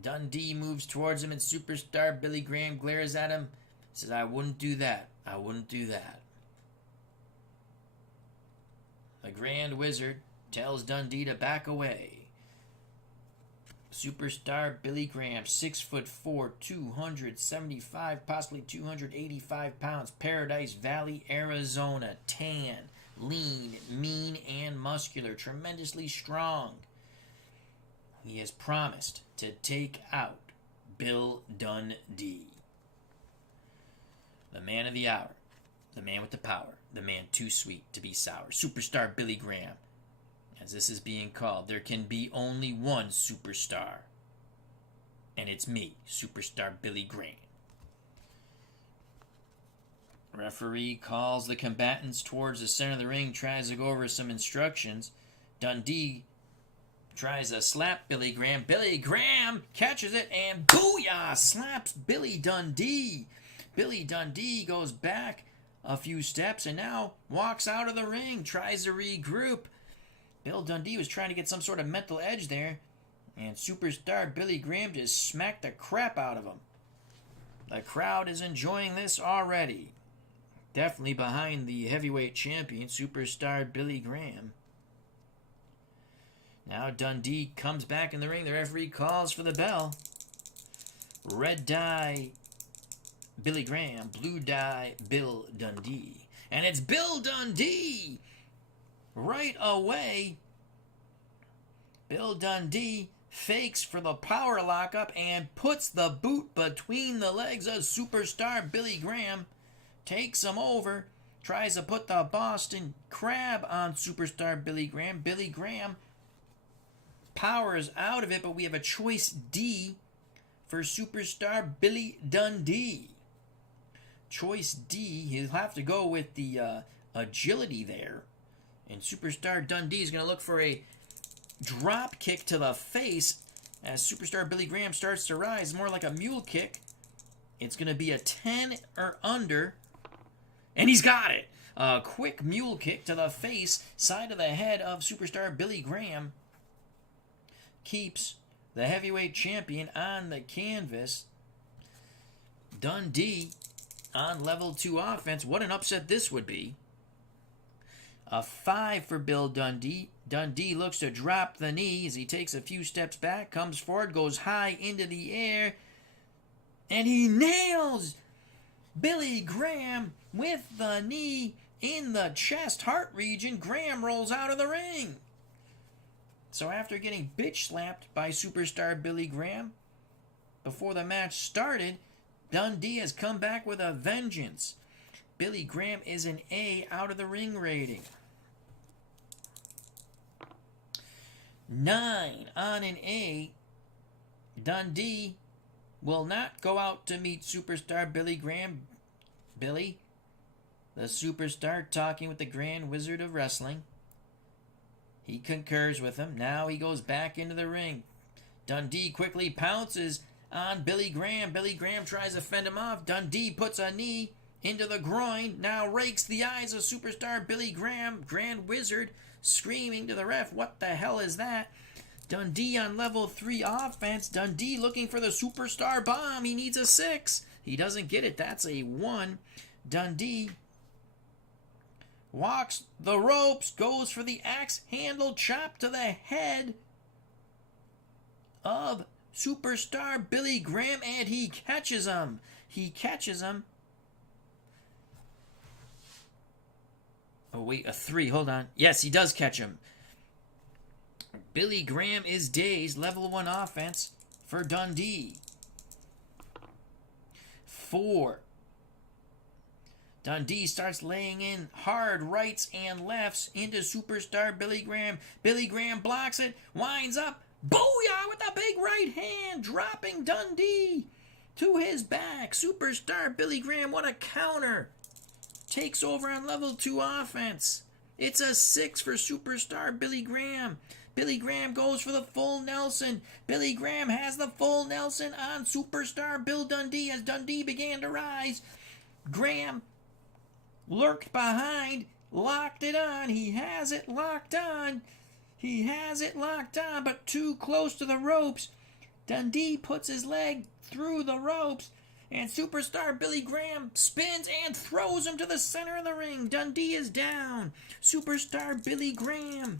Dundee moves towards him and Superstar Billy Graham glares at him. Says, I wouldn't do that. I wouldn't do that. The Grand Wizard tells Dundee to back away. Superstar Billy Graham, 6'4", 275, possibly 285 pounds. Paradise Valley, Arizona. Tan, lean, mean, and muscular. Tremendously strong. He has promised to take out Bill Dundee. The man of the hour. The man with the power. The man too sweet to be sour. Superstar Billy Graham. as this is being called, there can be only one superstar. And it's me, Superstar Billy Graham. Referee calls the combatants towards the center of the ring, tries to go over some instructions. Dundee tries to slap Billy Graham. Billy Graham catches it and booyah! Slaps Billy Dundee. Billy Dundee goes back a few steps and now walks out of the ring, tries to regroup. Bill Dundee was trying to get some sort of mental edge there, and Superstar Billy Graham just smacked the crap out of him. The crowd is enjoying this already. Definitely behind the heavyweight champion, Superstar Billy Graham. Now Dundee comes back in the ring. The referee calls for the bell. Red dye, Billy Graham. Blue dye, Bill Dundee. And it's Bill Dundee! Right away, Bill Dundee fakes for the power lockup and puts the boot between the legs of Superstar Billy Graham. Takes him over, tries to put the Boston Crab on Superstar Billy Graham. Billy Graham powers out of it, but we have a choice D for Superstar Billy Dundee. Choice D, he'll have to go with the agility there. And Superstar Dundee is going to look for a drop kick to the face as Superstar Billy Graham starts to rise. More like a mule kick. It's going to be a 10 or under. And he's got it. A quick mule kick to the face, side of the head of Superstar Billy Graham. Keeps the heavyweight champion on the canvas. Dundee on level 2 offense. What an upset this would be. A 5 for Bill Dundee. Dundee looks to drop the knee as he takes a few steps back, comes forward, goes high into the air, and he nails Billy Graham with the knee in the chest heart region. Graham rolls out of the ring. So after getting bitch slapped by Superstar Billy Graham before the match started, Dundee has come back with a vengeance. Billy Graham is an A out of the ring rating. 9 on an A. Dundee will not go out to meet Superstar Billy Graham. Billy, the superstar, talking with the Grand Wizard of Wrestling. He concurs with him. Now he goes back into the ring. Dundee quickly pounces on Billy Graham. Billy Graham tries to fend him off. Dundee puts a knee into the groin. Now rakes the eyes of Superstar Billy Graham. Grand Wizard screaming to the ref, what the hell is that? Dundee on level 3 offense. Dundee looking for the Superstar Bomb. He needs a 6. He doesn't get it. That's a 1. Dundee walks the ropes, goes for the axe handle chop to the head of Superstar Billy Graham, and he catches him. Oh, wait, a 3. Hold on. Yes, he does catch him. Billy Graham is dazed. Level 1 offense for Dundee. 4. Dundee starts laying in hard rights and lefts into Superstar Billy Graham. Billy Graham blocks it, winds up. Booyah with a big right hand, dropping Dundee to his back. Superstar Billy Graham, what a counter. Takes over on level 2 offense. It's a 6 for Superstar Billy Graham. Billy Graham goes for the full Nelson. Billy Graham has the full Nelson on Superstar Bill Dundee as Dundee began to rise. Graham lurked behind, locked it on. He has it locked on. But too close to the ropes. Dundee puts his leg through the ropes, and Superstar Billy Graham spins and throws him to the center of the ring. Dundee is down. Superstar Billy Graham,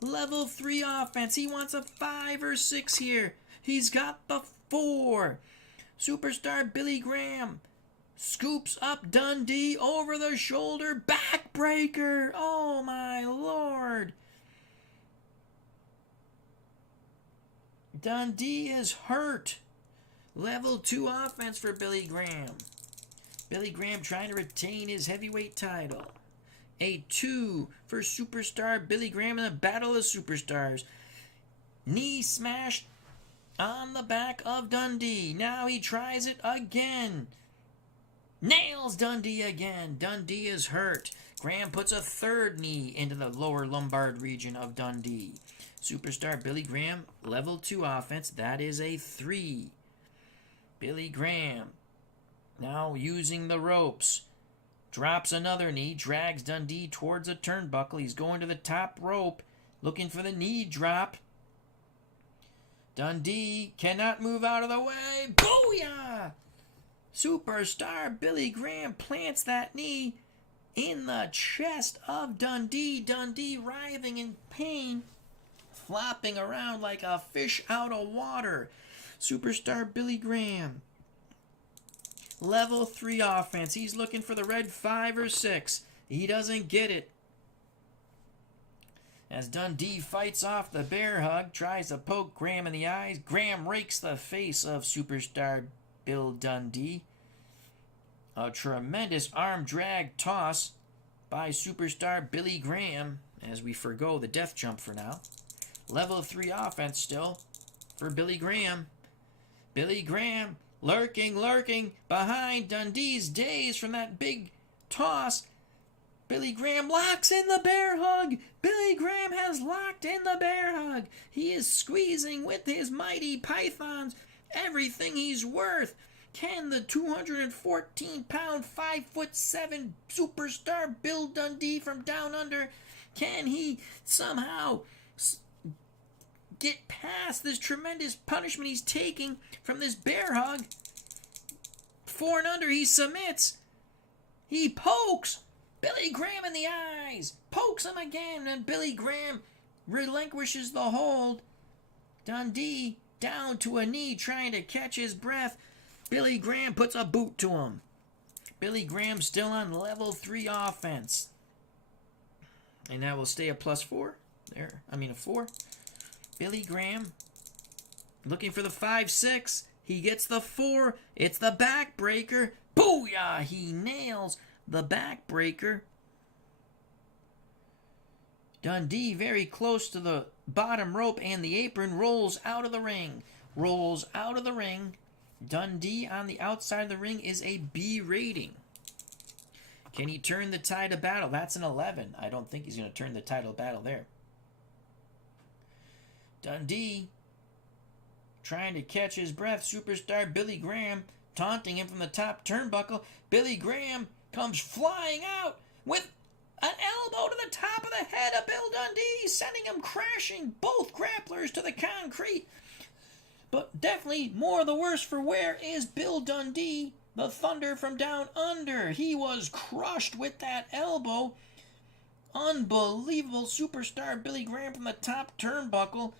level 3 offense. He wants a 5 or 6 here. He's got the 4. Superstar Billy Graham scoops up Dundee over the shoulder. Backbreaker. Oh, my Lord. Dundee is hurt. Level 2 offense for Billy Graham. Billy Graham trying to retain his heavyweight title. A 2 for Superstar Billy Graham in the Battle of Superstars. Knee smashed on the back of Dundee. Now he tries it again. Nails Dundee again. Dundee is hurt. Graham puts a third knee into the lower lumbar region of Dundee. Superstar Billy Graham, level 2 offense. That is a 3. Billy Graham, now using the ropes, drops another knee, drags Dundee towards a turnbuckle. He's going to the top rope, looking for the knee drop. Dundee cannot move out of the way. Booyah! Superstar Billy Graham plants that knee in the chest of Dundee. Dundee writhing in pain, flopping around like a fish out of water. Superstar Billy Graham, level 3 offense. He's looking for the red 5 or 6. He doesn't get it. As Dundee fights off the bear hug, tries to poke Graham in the eyes. Graham rakes the face of Superstar Bill Dundee. A tremendous arm drag toss by Superstar Billy Graham as we forgo the death jump for now. Level 3 offense still for Billy Graham. Billy Graham lurking behind Dundee's daze from that big toss. Billy Graham locks in the bear hug. Billy Graham has locked in the bear hug. He is squeezing with his mighty pythons everything he's worth. Can the 214-pound, 5'7" superstar Bill Dundee from down under, can he somehow get past this tremendous punishment he's taking from this bear hug? 4 and under, he submits. He pokes Billy Graham in the eyes. Pokes him again, and Billy Graham relinquishes the hold. Dundee down to a knee, trying to catch his breath. Billy Graham puts a boot to him. Billy Graham still on level 3 offense. And that will stay a +4. A 4. Billy Graham looking for the 5-6. He gets the 4. It's the backbreaker. Booyah! He nails the backbreaker. Dundee very close to the bottom rope and the apron, rolls out of the ring. Dundee on the outside of the ring is a B rating. Can he turn the tide of battle? That's an 11. I don't think he's going to turn the tide of battle there. Dundee trying to catch his breath. Superstar Billy Graham taunting him from the top turnbuckle. Billy Graham comes flying out with an elbow to the top of the head of Bill Dundee, sending him crashing, both grapplers to the concrete. But definitely more the worse for wear is Bill Dundee, the Thunder from down under. He was crushed with that elbow. Unbelievable. Superstar Billy Graham from the top turnbuckle.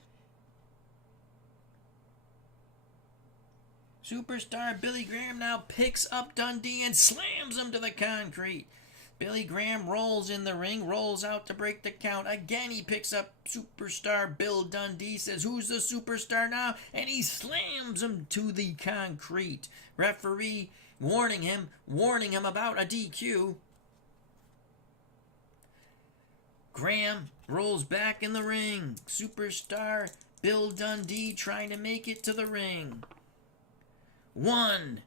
Superstar Billy Graham now picks up Dundee and slams him to the concrete. Billy Graham rolls in the ring, rolls out to break the count. Again, he picks up Superstar Bill Dundee, says, "Who's the superstar now?" And he slams him to the concrete. Referee warning him about a DQ. Graham rolls back in the ring. Superstar Bill Dundee trying to make it to the ring. 1,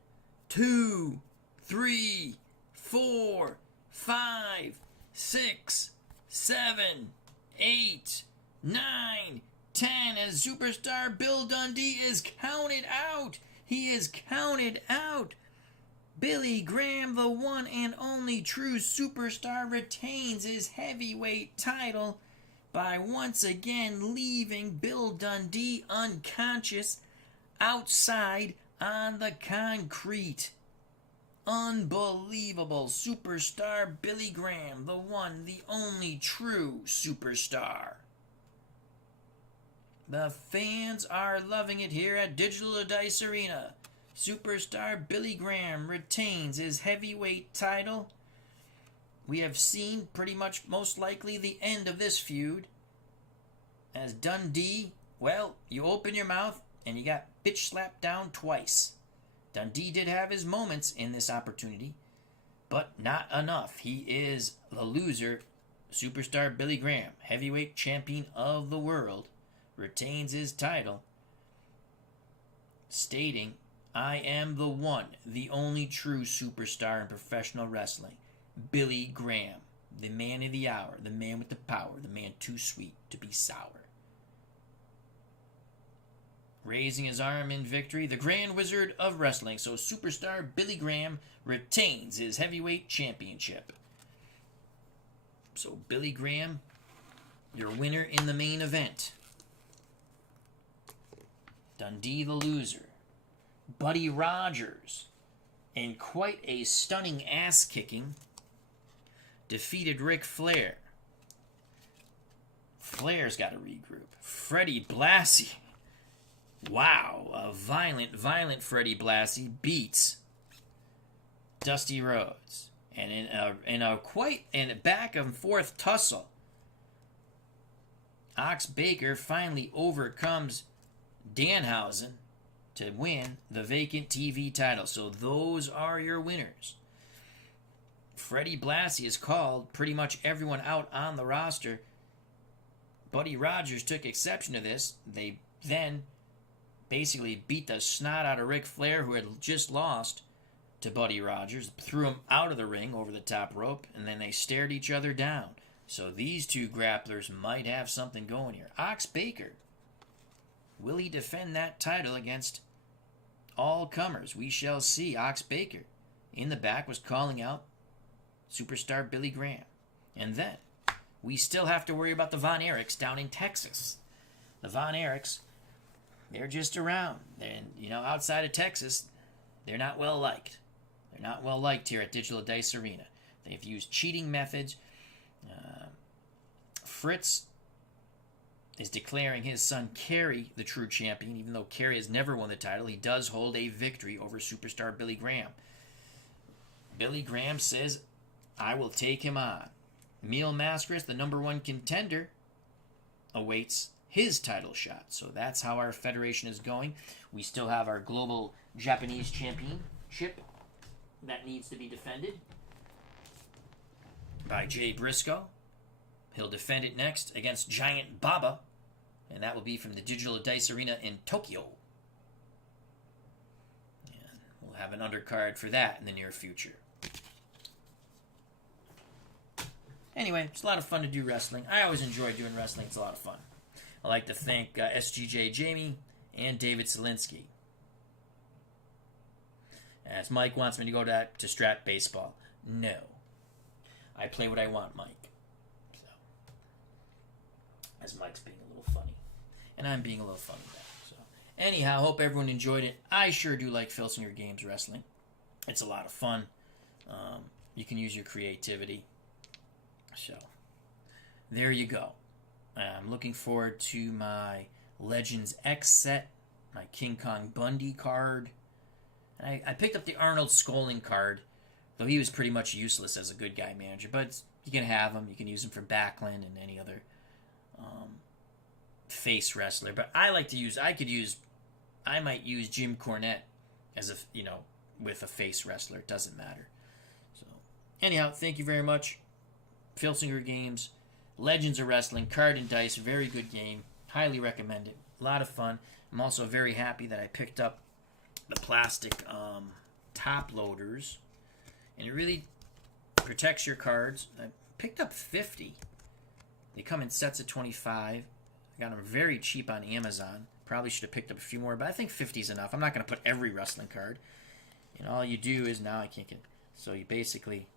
2, 3, 4, 5, 6, 7, 8, 9, 10 as Superstar Bill Dundee is counted out. He is counted out. Billy Graham, the one and only true superstar, retains his heavyweight title by once again leaving Bill Dundee unconscious outside on the concrete. Unbelievable. Superstar Billy Graham, the one, the only true superstar. The fans are loving it here at Digital Dice Arena. Superstar Billy Graham retains his heavyweight title. We have seen pretty much most likely the end of this feud. As Dundee, well, you open your mouth and you got bitch slapped down twice. Dundee did have his moments in this opportunity. But not enough. He is the loser. Superstar Billy Graham, heavyweight champion of the world, retains his title, stating, "I am the one, the only true superstar in professional wrestling. Billy Graham, the man of the hour, the man with the power, the man too sweet to be sour." Raising his arm in victory, the Grand Wizard of Wrestling. So superstar Billy Graham retains his heavyweight championship. So Billy Graham, your winner in the main event. Dundee the loser. Buddy Rogers, in quite a stunning ass-kicking, defeated Ric Flair. Flair's got to regroup. Freddie Blassie. Wow, a violent Freddie Blassie beats Dusty Rhodes. And in a quite back and forth tussle, Ox Baker finally overcomes Danhausen to win the vacant TV title. So those are your winners. Freddie Blassie has called pretty much everyone out on the roster. Buddy Rogers took exception to this. They then basically beat the snot out of Ric Flair, who had just lost to Buddy Rogers, threw him out of the ring over the top rope, and then they stared each other down. So these two grapplers might have something going here. Ox Baker, will he defend that title against all comers? We shall see. Ox Baker in the back was calling out superstar Billy Graham. And then we still have to worry about the Von Erichs down in Texas. The Von Erichs, they're just around. And, outside of Texas, they're not well liked. They're not well liked here at Digital Dice Arena. They've used cheating methods. Fritz is declaring his son Kerry the true champion. Even though Kerry has never won the title, he does hold a victory over superstar Billy Graham. Billy Graham says, "I will take him on." Emil Mascaris, the number one contender, awaits his title shot. So that's how our federation is going. We still have our global Japanese championship that needs to be defended by Jay Briscoe. He'll defend it next against Giant Baba, and that will be from the Digital Dice Arena in Tokyo. And we'll have an undercard for that in the near future. Anyway, it's a lot of fun to do wrestling. I always enjoy doing wrestling. It's a lot of fun. I'd like to thank SGJ Jamie and David Selinsky. As Mike wants me to go to Strat Baseball. No. I play what I want, Mike. So, as Mike's being a little funny. And I'm being a little funny back. So, anyhow, hope everyone enjoyed it. I sure do like Filsinger Games Wrestling. It's a lot of fun. You can use your creativity. So, there you go. I'm looking forward to my Legends X set, my King Kong Bundy card. And I picked up the Arnold Skolling card, though he was pretty much useless as a good guy manager. But you can have him. You can use him for Backlund and any other face wrestler. But I might use Jim Cornette as with a face wrestler. It doesn't matter. So, anyhow, thank you very much. Filsinger Games, Legends of Wrestling, Card&Dice, very good game. Highly recommend it. A lot of fun. I'm also very happy that I picked up the plastic top loaders, and it really protects your cards. I picked up 50. They come in sets of 25. I got them very cheap on Amazon. Probably should have picked up a few more, but I think 50 is enough. I'm not going to put every wrestling card. And all you do is, now I can't get, so you basically,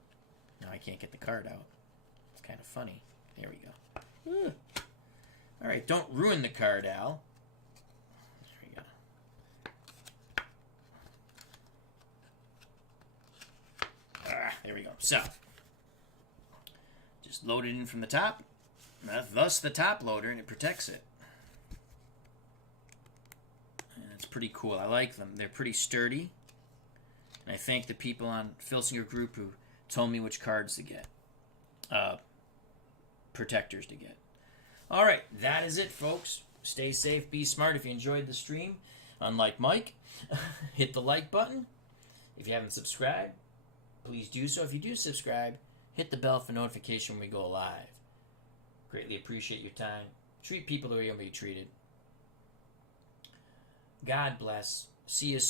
now I can't get the card out. It's kind of funny. There we go. All right, don't ruin the card, Al. There we go. There we go. So, just load it in from the top. Thus the top loader, and it protects it. And it's pretty cool. I like them. They're pretty sturdy. And I thank the people on Filsinger Group who told me which cards to get. Protectors to get. All right, that is it, folks. Stay safe, be smart. If you enjoyed the stream, unlike Mike, hit the like button. If you haven't subscribed, please do so. If you do subscribe, hit the bell for notification when we go live. Greatly appreciate your time. Treat people the way you'll be treated. God bless. See you soon.